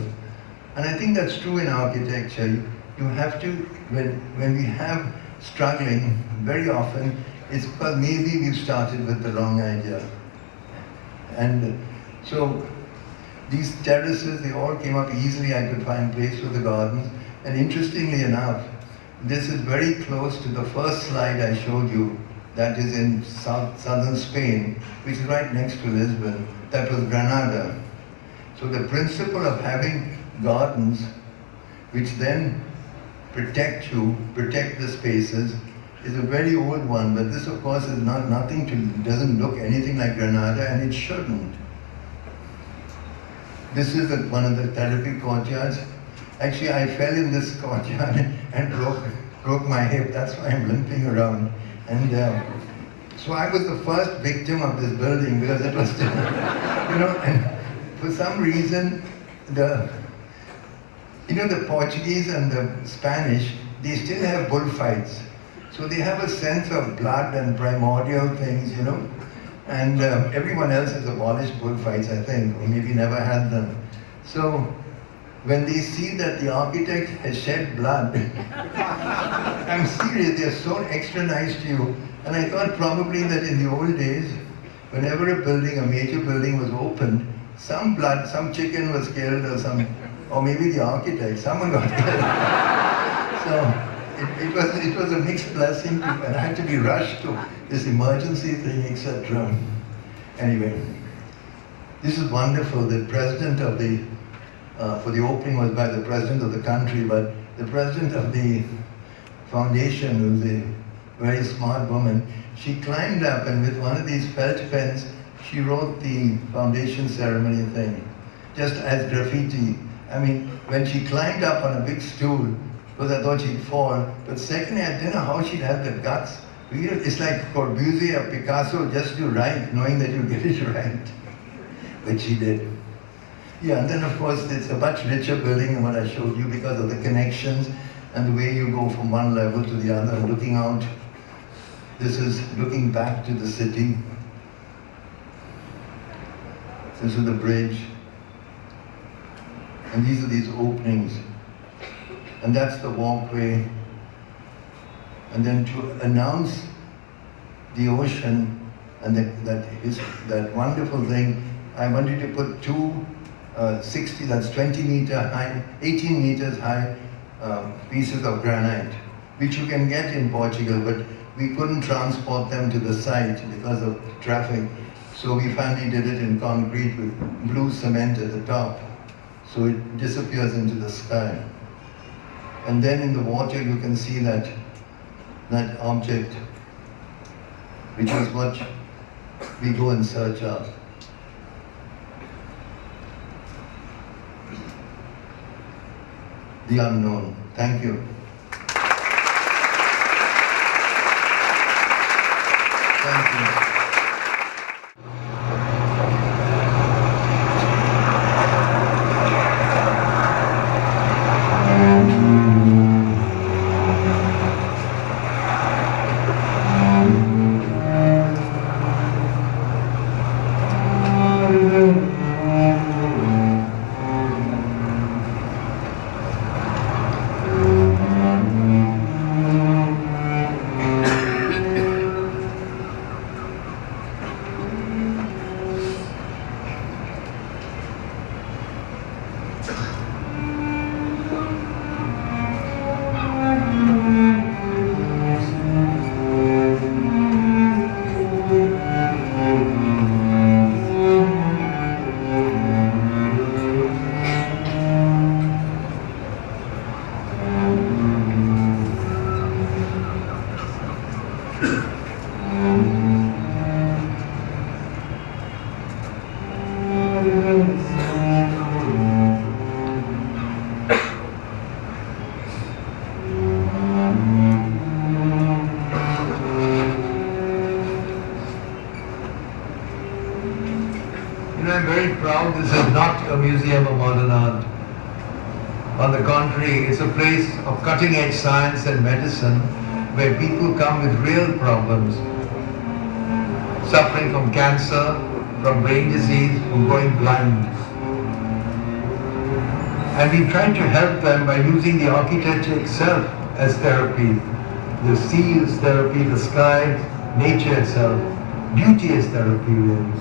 And I think that's true in architecture. You have to, when we have struggling, very often, it's because maybe we've started with the wrong idea. And so these terraces, they all came up easily. I could find place for the gardens. And interestingly enough, this is very close to the first slide I showed you, that is in southern Spain, which is right next to Lisbon. That was Granada. So the principle of having gardens, which then protect the spaces, is a very old one. But this, of course, is doesn't look anything like Granada, and it shouldn't. This is one of the therapy courtyards. Actually, I fell in this courtyard and broke my hip. That's why I'm limping around. And so I was the first victim of this building, because it was, and for some reason, the Portuguese and the Spanish, they still have bullfights. So they have a sense of blood and primordial things, and everyone else has abolished bullfights, I think, or maybe never had them. So when they see that the architect has shed blood, I'm serious, they're so extra nice to you. And I thought probably that in the old days, whenever a major building was opened, some blood, some chicken was killed, or maybe the architect, someone got killed. So it was a mixed blessing, and I had to be rushed to this emergency thing, etc. Anyway, this is wonderful. The president of the for the opening was by the president of the country, but the president of the foundation, who's a very smart woman, she climbed up, and with one of these felt pens, she wrote the foundation ceremony thing, just as graffiti. I mean, when she climbed up on a big stool, because I thought she'd fall, but secondly, I didn't know how she'd have the guts. It's like Corbusier or Picasso, just do right, knowing that you'll get it right. But she did. Yeah, and then of course it's a much richer building than what I showed you, because of the connections and the way you go from one level to the other, looking out. This is looking back to the city. This is the bridge. And these are these openings. And that's the walkway. And then to announce the ocean and that wonderful thing, I wanted to put two 20-meter high, 18 meters high pieces of granite, which you can get in Portugal, but we couldn't transport them to the site because of traffic. So we finally did it in concrete with blue cement at the top. So it disappears into the sky. And then in the water you can see that object, which is what we go in search of. The unknown. Thank you. Thank you. I'm very proud this is not a museum of modern art. On the contrary, it's a place of cutting-edge science and medicine where people come with real problems, suffering from cancer, from brain disease, from going blind. And we try to help them by using the architecture itself as therapy. The sea is therapy, the sky, nature itself. Beauty is therapy, really.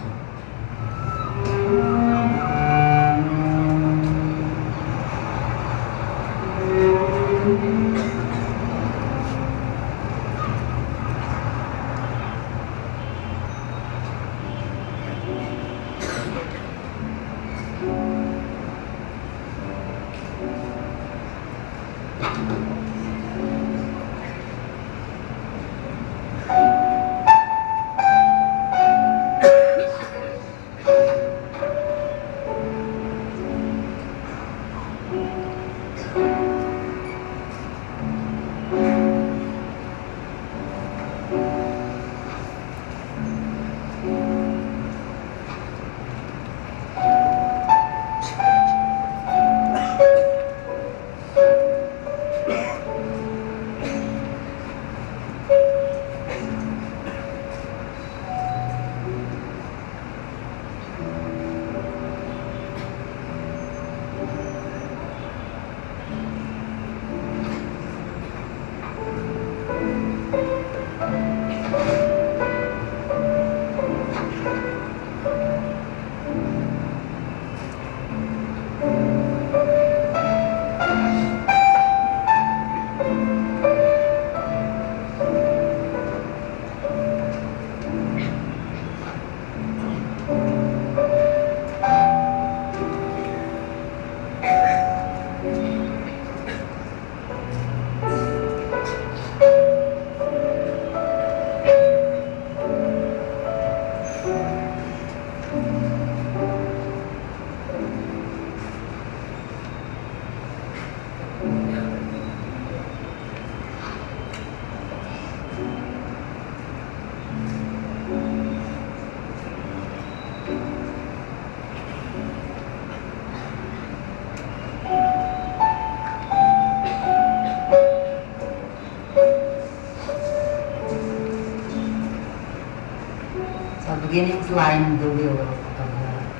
Beginnings lie in the will of a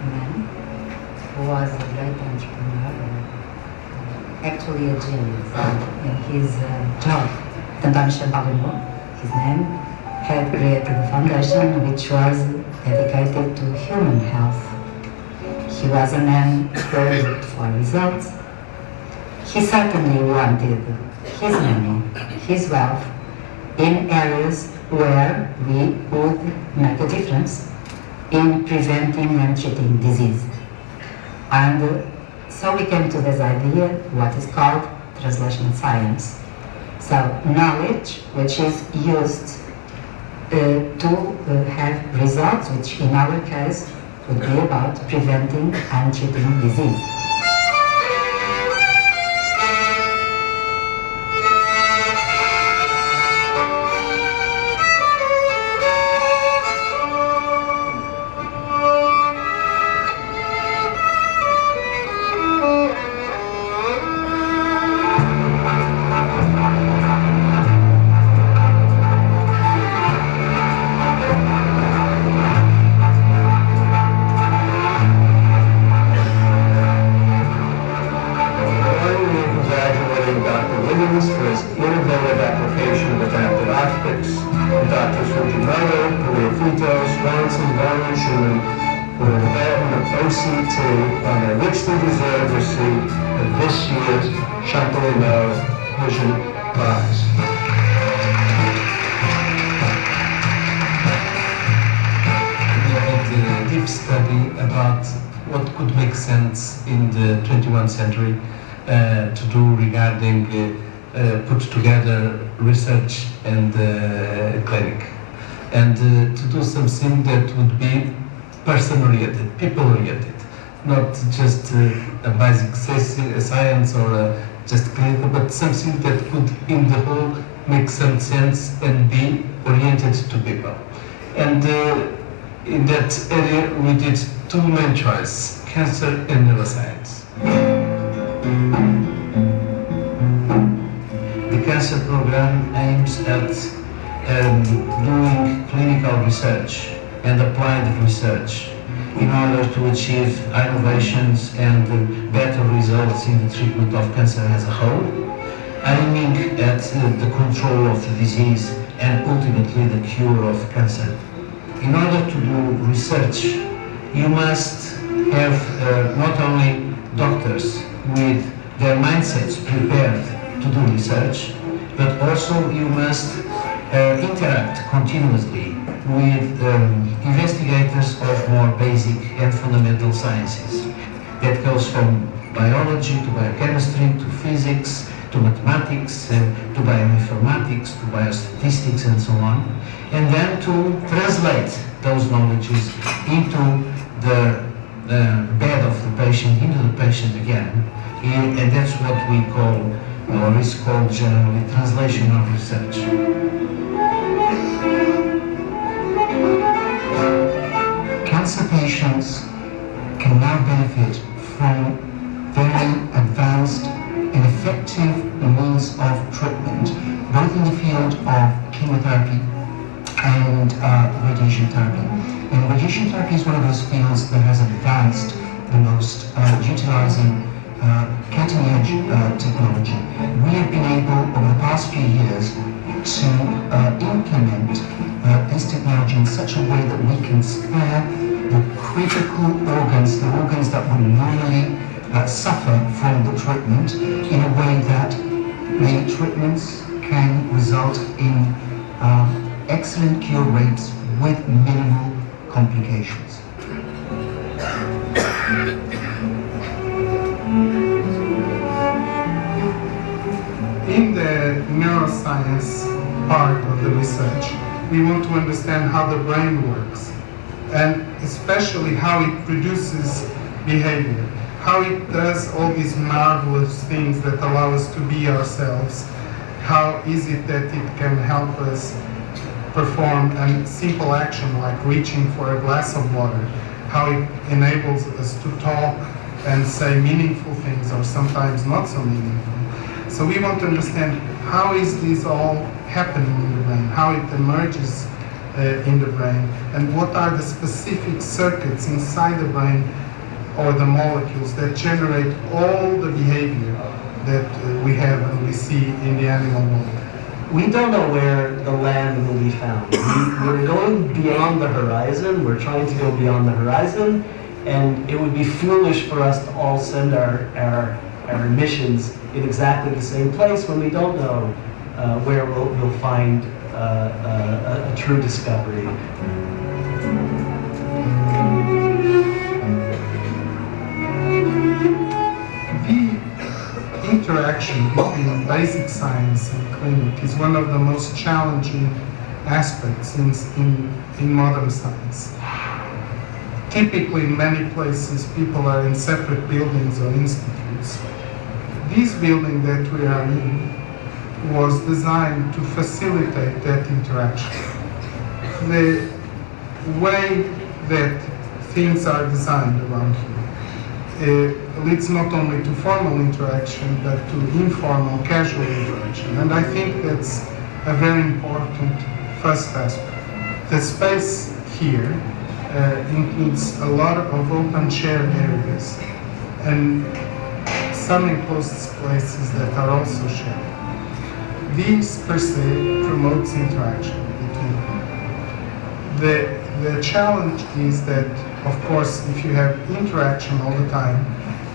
man who was a great entrepreneur and actually a genius. In his job, Gandhis Samadhi, his name, had created a foundation which was dedicated to human health. He was a man who looked for results. He certainly wanted his money, his wealth, in areas where we would make a difference in preventing and treating disease. And so we came to this idea, what is called translational science. So knowledge which is used to have results, which in our case would be about preventing and treating disease. In the 21st century to do regarding put together research and clinic, and to do something that would be person-oriented, people-oriented, not just a basic science or just clinical, but something that could, in the whole, make some sense and be oriented to people. And in that area, we did two main choices: cancer and neuroscience. The cancer program aims at doing clinical research and applied research in order to achieve innovations and better results in the treatment of cancer as a whole, aiming at the control of the disease and ultimately the cure of cancer. In order to do research, you must have not only doctors with their mindsets prepared to do research, but also you must interact continuously with investigators of more basic and fundamental sciences. That goes from biology to biochemistry to physics to mathematics to bioinformatics to biostatistics and so on, and then to translate those knowledges into the bed of the patient, into the patient again, and that's what we call, or is called generally, translational research. Cancer patients can now benefit from very advanced and effective means of treatment, both in the field of chemotherapy and radiation therapy. And radiation therapy is one of those fields that has advanced the most, utilizing cutting-edge technology. We have been able, over the past few years, to implement this technology in such a way that we can spare the critical organs, the organs that would normally suffer from the treatment, in a way that the treatments can result in excellent cure rates with minimal complications. In the neuroscience part of the research, we want to understand how the brain works, and especially how it produces behavior, how it does all these marvelous things that allow us to be ourselves. How is it that it can help us perform a simple action like reaching for a glass of water, how it enables us to talk and say meaningful things, or sometimes not so meaningful. So we want to understand how is this all happening in the brain, how it emerges in the brain, and what are the specific circuits inside the brain or the molecules that generate all the behavior that we have and we see in the animal world. We don't know where the land will be found. We're going beyond the horizon. We're trying to go beyond the horizon, and it would be foolish for us to all send our missions in exactly the same place when we don't know where we'll find a true discovery. The interaction between basic science and clinic is one of the most challenging aspects in modern science. Typically, in many places, people are in separate buildings or institutes. This building that we are in was designed to facilitate that interaction. The way that things are designed around here leads not only to formal interaction, but to informal, casual interaction. And I think that's a very important first aspect. The space here includes a lot of open shared areas and some enclosed spaces that are also shared. This per se promotes interaction between them. The challenge is that, of course, if you have interaction all the time,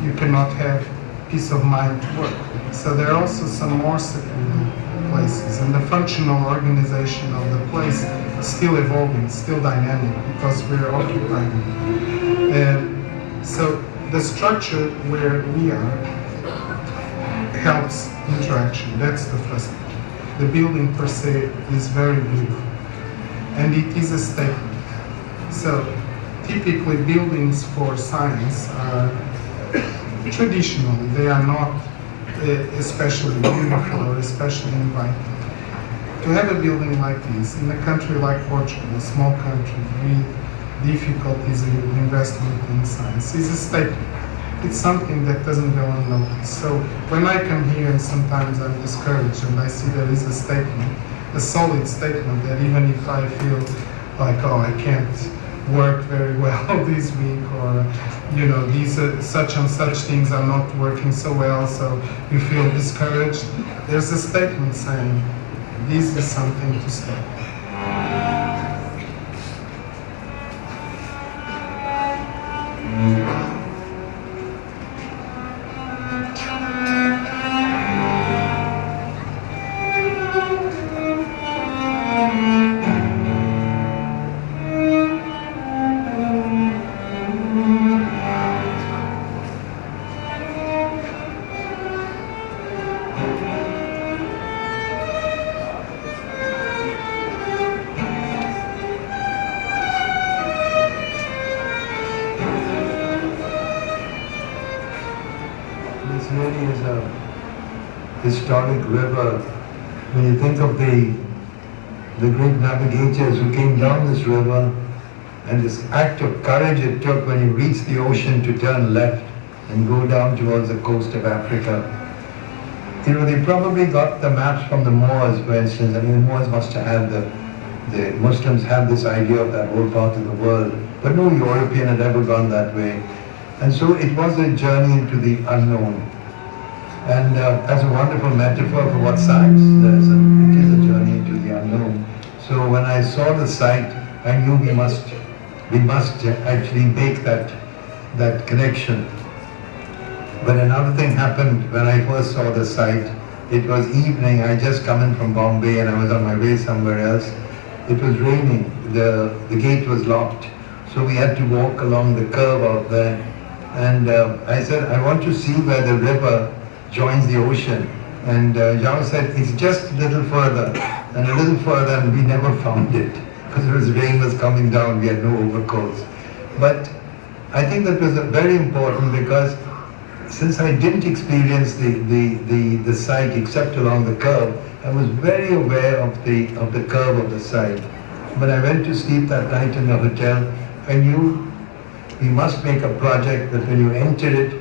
you cannot have peace of mind to work. So there are also some more secluded places, and the functional organization of the place is still evolving, still dynamic, because we're occupying it. So the structure where we are helps interaction. That's the first thing. The building per se is very beautiful, and it is a statement. So typically buildings for science are traditionally, they are not especially beautiful or especially inviting. To have a building like this in a country like Portugal, a small country with difficulties in investment in science, is a statement. It's something that doesn't go unnoticed. So when I come here and sometimes I'm discouraged and I see there is a statement, a solid statement, that even if I feel like, oh, I can't work very well this week, or you know, these such and such things are not working so well, so you feel discouraged, there's a statement saying this is something to stay. Really is a historic river. When you think of the great navigators who came down this river, and this act of courage it took when you reached the ocean to turn left and go down towards the coast of Africa. You know, they probably got the maps from the Moors, for instance. I mean, the Moors must have had the Muslims have this idea of that whole part of the world, but no European had ever gone that way. And so it was a journey into the unknown. And as a wonderful metaphor for what science does, it is a journey into the unknown. So when I saw the site, I knew we must actually make that connection. But another thing happened when I first saw the site. It was evening. I just come in from Bombay and I was on my way somewhere else. It was raining. The gate was locked, so we had to walk along the curve out there. And I said, I want to see where the river joins the ocean. And Zhao said, it's just a little further, and we never found it because rain was coming down, we had no overcoats. But I think that was very important, because since I didn't experience the site except along the curve, I was very aware of the curve of the site. When I went to sleep that night in the hotel, I knew we must make a project that when you enter it,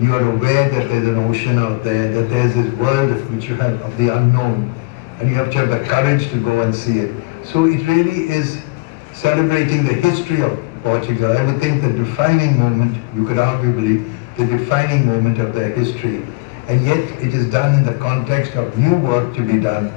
you are aware that there's an ocean out there, that there's this world which you have of the unknown, and you have to have the courage to go and see it. So it really is celebrating the history of Portugal. I would think the defining moment, you could arguably, the defining moment of their history. And yet it is done in the context of new work to be done.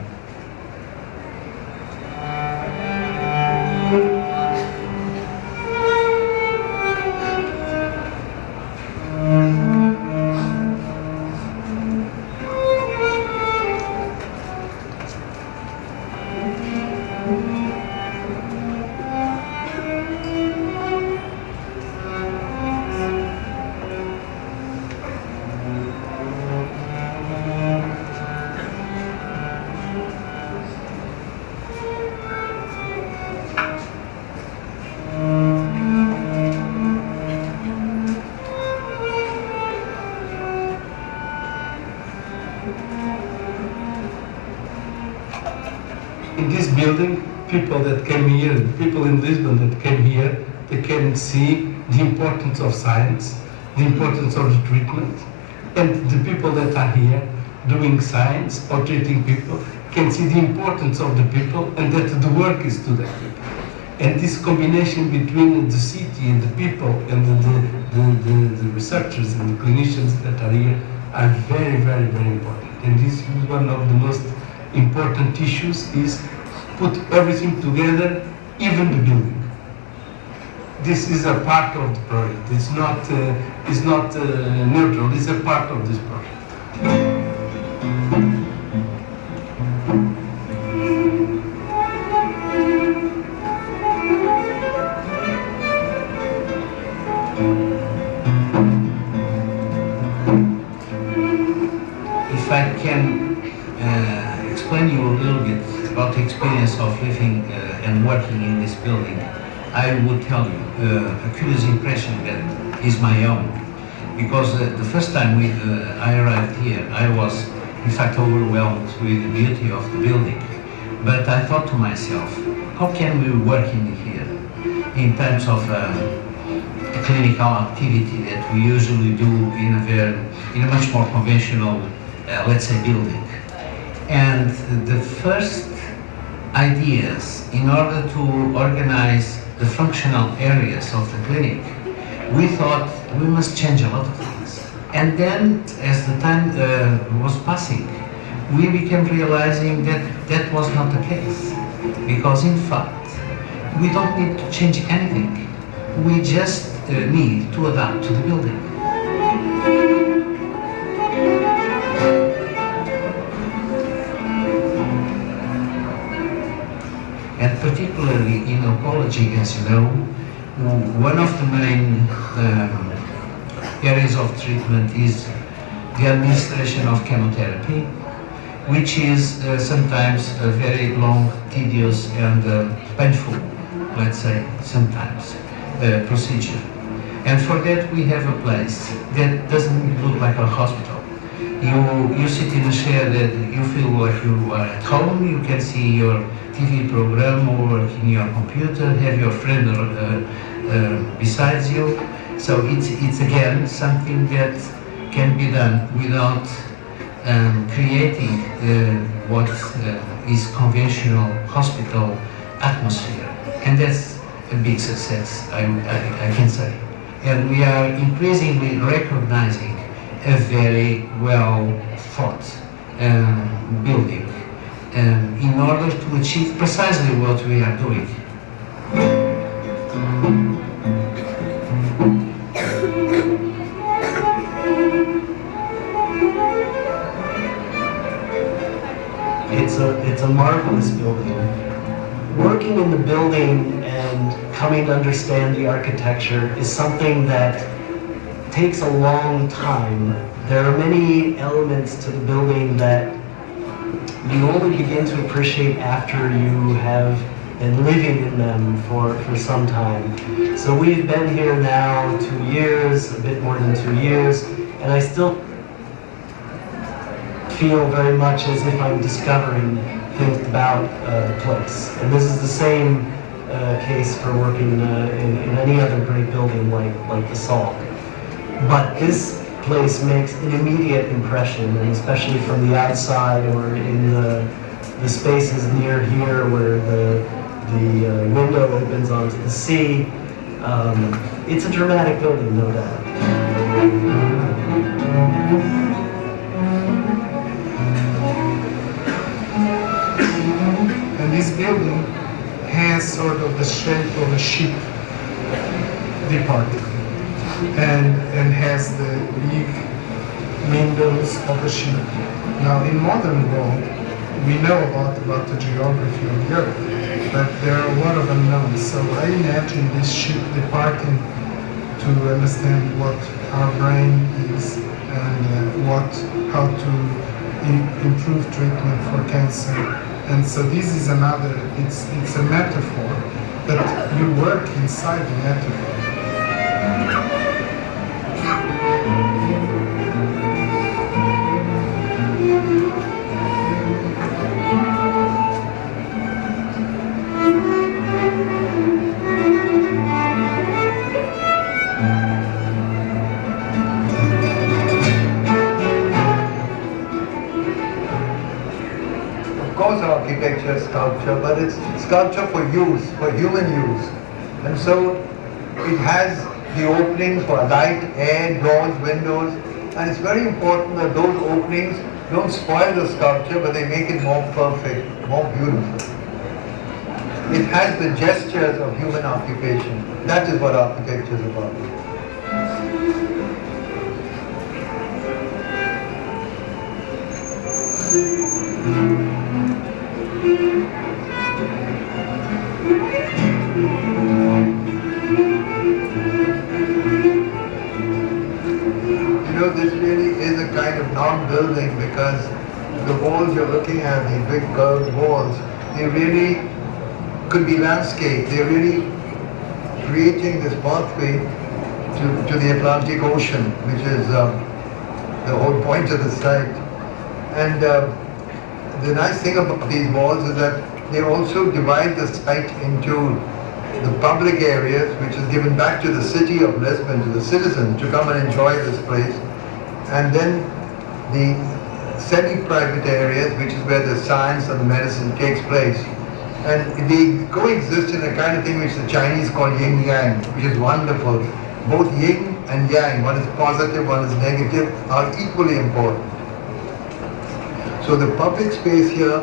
In this building, people that came here, people in Lisbon that came here, they can see the importance of science, the importance of the treatment, and the people that are here doing science or treating people can see the importance of the people and that the work is to the people. And this combination between the city and the people and the researchers and the clinicians that are here are very, very, very important. And this is one of the most important issues, is put everything together, even the building. This is a part of the project. It's not neutral. It's a part of this project. If I can explain you a little bit about the experience of living and working in this building. I would tell you a curious impression that is my own. Because the first time I arrived here, I was in fact overwhelmed with the beauty of the building. But I thought to myself, how can we work in here in terms of clinical activity that we usually do in a much more conventional, let's say, building. And the first ideas in order to organize the functional areas of the clinic, we thought we must change a lot of things. And then, as the time was passing, we became realizing that that was not the case. Because in fact, we don't need to change anything. We just need to adapt to the building. And particularly in oncology, as you know, one of the main areas of treatment is the administration of chemotherapy, which is sometimes a very long, tedious, and painful, let's say, sometimes, procedure. And for that we have a place that doesn't look like a hospital. You sit in a chair that you feel like you are at home, you can see your TV program or work in your computer, have your friend besides you. So it's again something that can be done without creating what is conventional hospital atmosphere. And that's a big success, I can say. And we are increasingly recognizing a very well thought building in order to achieve precisely what we are doing. It's a marvelous building. Working in the building and coming to understand the architecture is something that takes a long time. There are many elements to the building that you only begin to appreciate after you have been living in them for some time. So we've been here now 2 years, a bit more than 2 years, and I still feel very much as if I'm discovering things about the place. And this is the same case for working in any other great building like the Salk. But this place makes an immediate impression, and especially from the outside or in the spaces near here where the window opens onto the sea. It's a dramatic building, no doubt. This building has sort of the shape of a ship departing, and has the big windows of the ship. Now, in modern world, we know a lot about the geography of the Earth, but there are a lot of unknowns. So I imagine this ship departing to understand what our brain is and how to improve treatment for cancer. And so this is another, it's a metaphor, but you work inside the metaphor. Architecture, sculpture, but it's sculpture for use, for human use. And so it has the openings for light, air, doors, windows, and it's very important that those openings don't spoil the sculpture, but they make it more perfect, more beautiful. It has the gestures of human occupation. That is what architecture is about. This really is a kind of non-building, because the walls you're looking at, these big curved walls, they really could be landscape. They really creating this pathway to the Atlantic Ocean, which is the whole point of the site. And the nice thing about these walls is that they also divide the site into the public areas, which is given back to the city of Lisbon, to the citizens, to come and enjoy this place. And then the semi-private areas, which is where the science and the medicine takes place. And they coexist in a kind of thing which the Chinese call yin-yang, which is wonderful. Both yin and yang, one is positive, one is negative, are equally important. So the public space here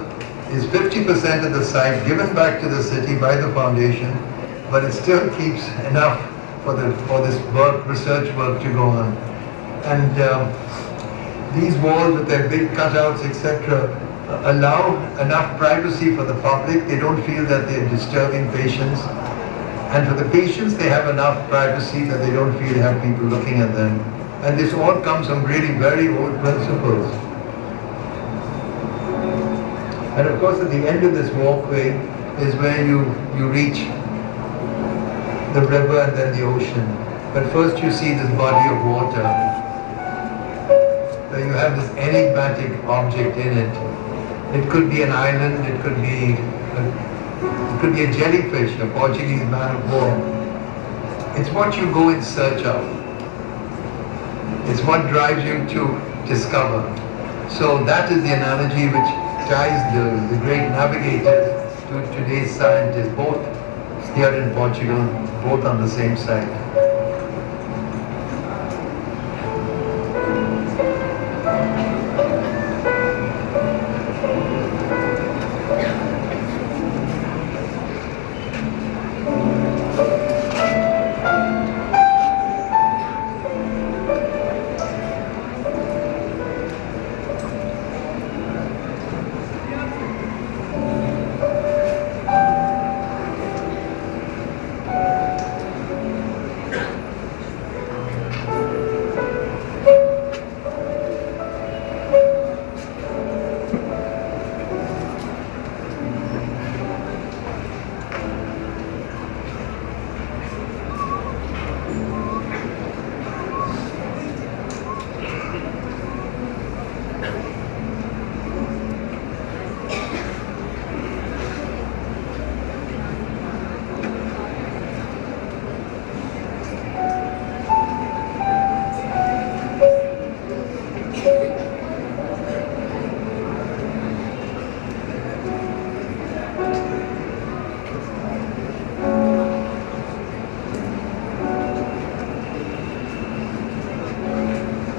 is 50% of the site given back to the city by the foundation, but it still keeps enough for this work, research work to go on. And these walls with their big cutouts, etc., allow enough privacy for the public. They don't feel that they're disturbing patients. And for the patients, they have enough privacy that they don't feel they have people looking at them. And this all comes from really very old principles. And of course, at the end of this walkway is where you reach the river and then the ocean. But first you see this body of water, where you have this enigmatic object in it. It could be an island, it could be a jellyfish, a Portuguese man of war. It's what you go in search of. It's what drives you to discover. So that is the analogy which ties the great navigators to today's scientists, both here in Portugal, both on the same site.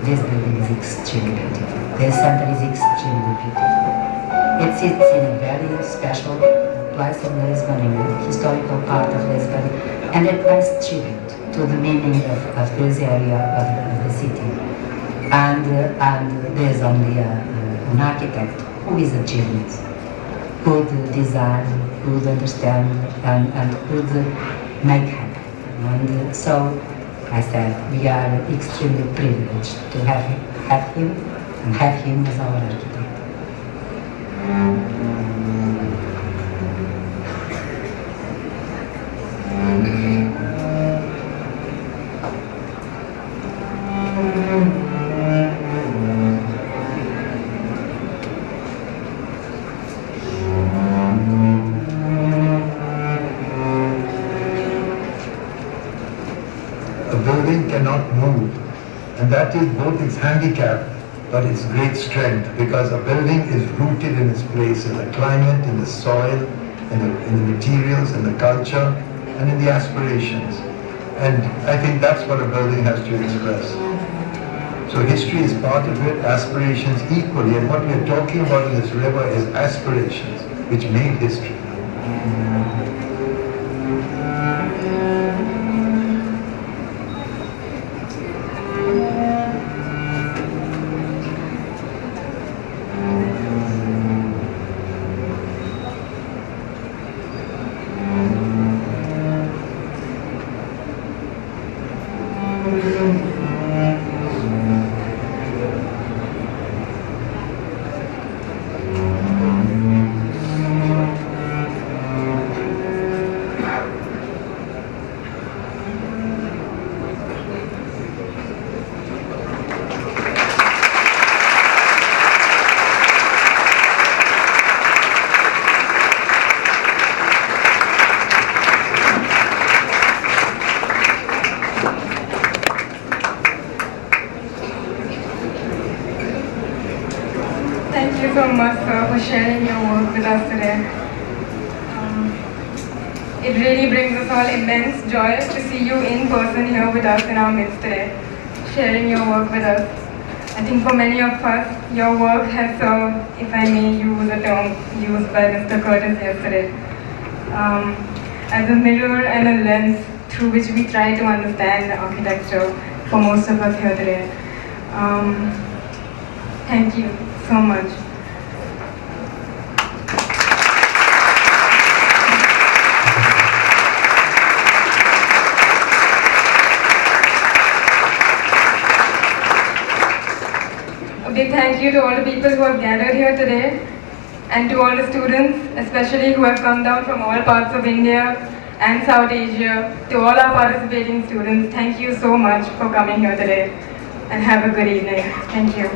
This building is extremely beautiful. The center is extremely beautiful. It sits in a very special place in Lisbon, in the historical part of Lisbon, and it pays tribute to the meaning of this area of the city. And there's only an architect who is a genius, could design, could understand, and could make happen. And so I said, we are extremely privileged to have him and have him as our architect. Cannot move, and that is both its handicap but its great strength, because a building is rooted in its place, in the climate, in the soil, in the materials, in the culture, and in the aspirations. And I think that's what a building has to express. So history is part of it, aspirations equally, and what we're talking about in this river is aspirations which made history. Thank you so much, sir, for sharing your work with us today. It really brings us all immense joy to see you in person here with us in our midst today, sharing your work with us. I think for many of us, your work has served, if I may use a term used by Mr. Curtis yesterday, as a mirror and a lens through which we try to understand architecture for most of us here today. Thank you so much. A big thank you to all the people who have gathered here today, and to all the students, especially who have come down from all parts of India and South Asia. To all our participating students, thank you so much for coming here today, and have a good evening. Thank you.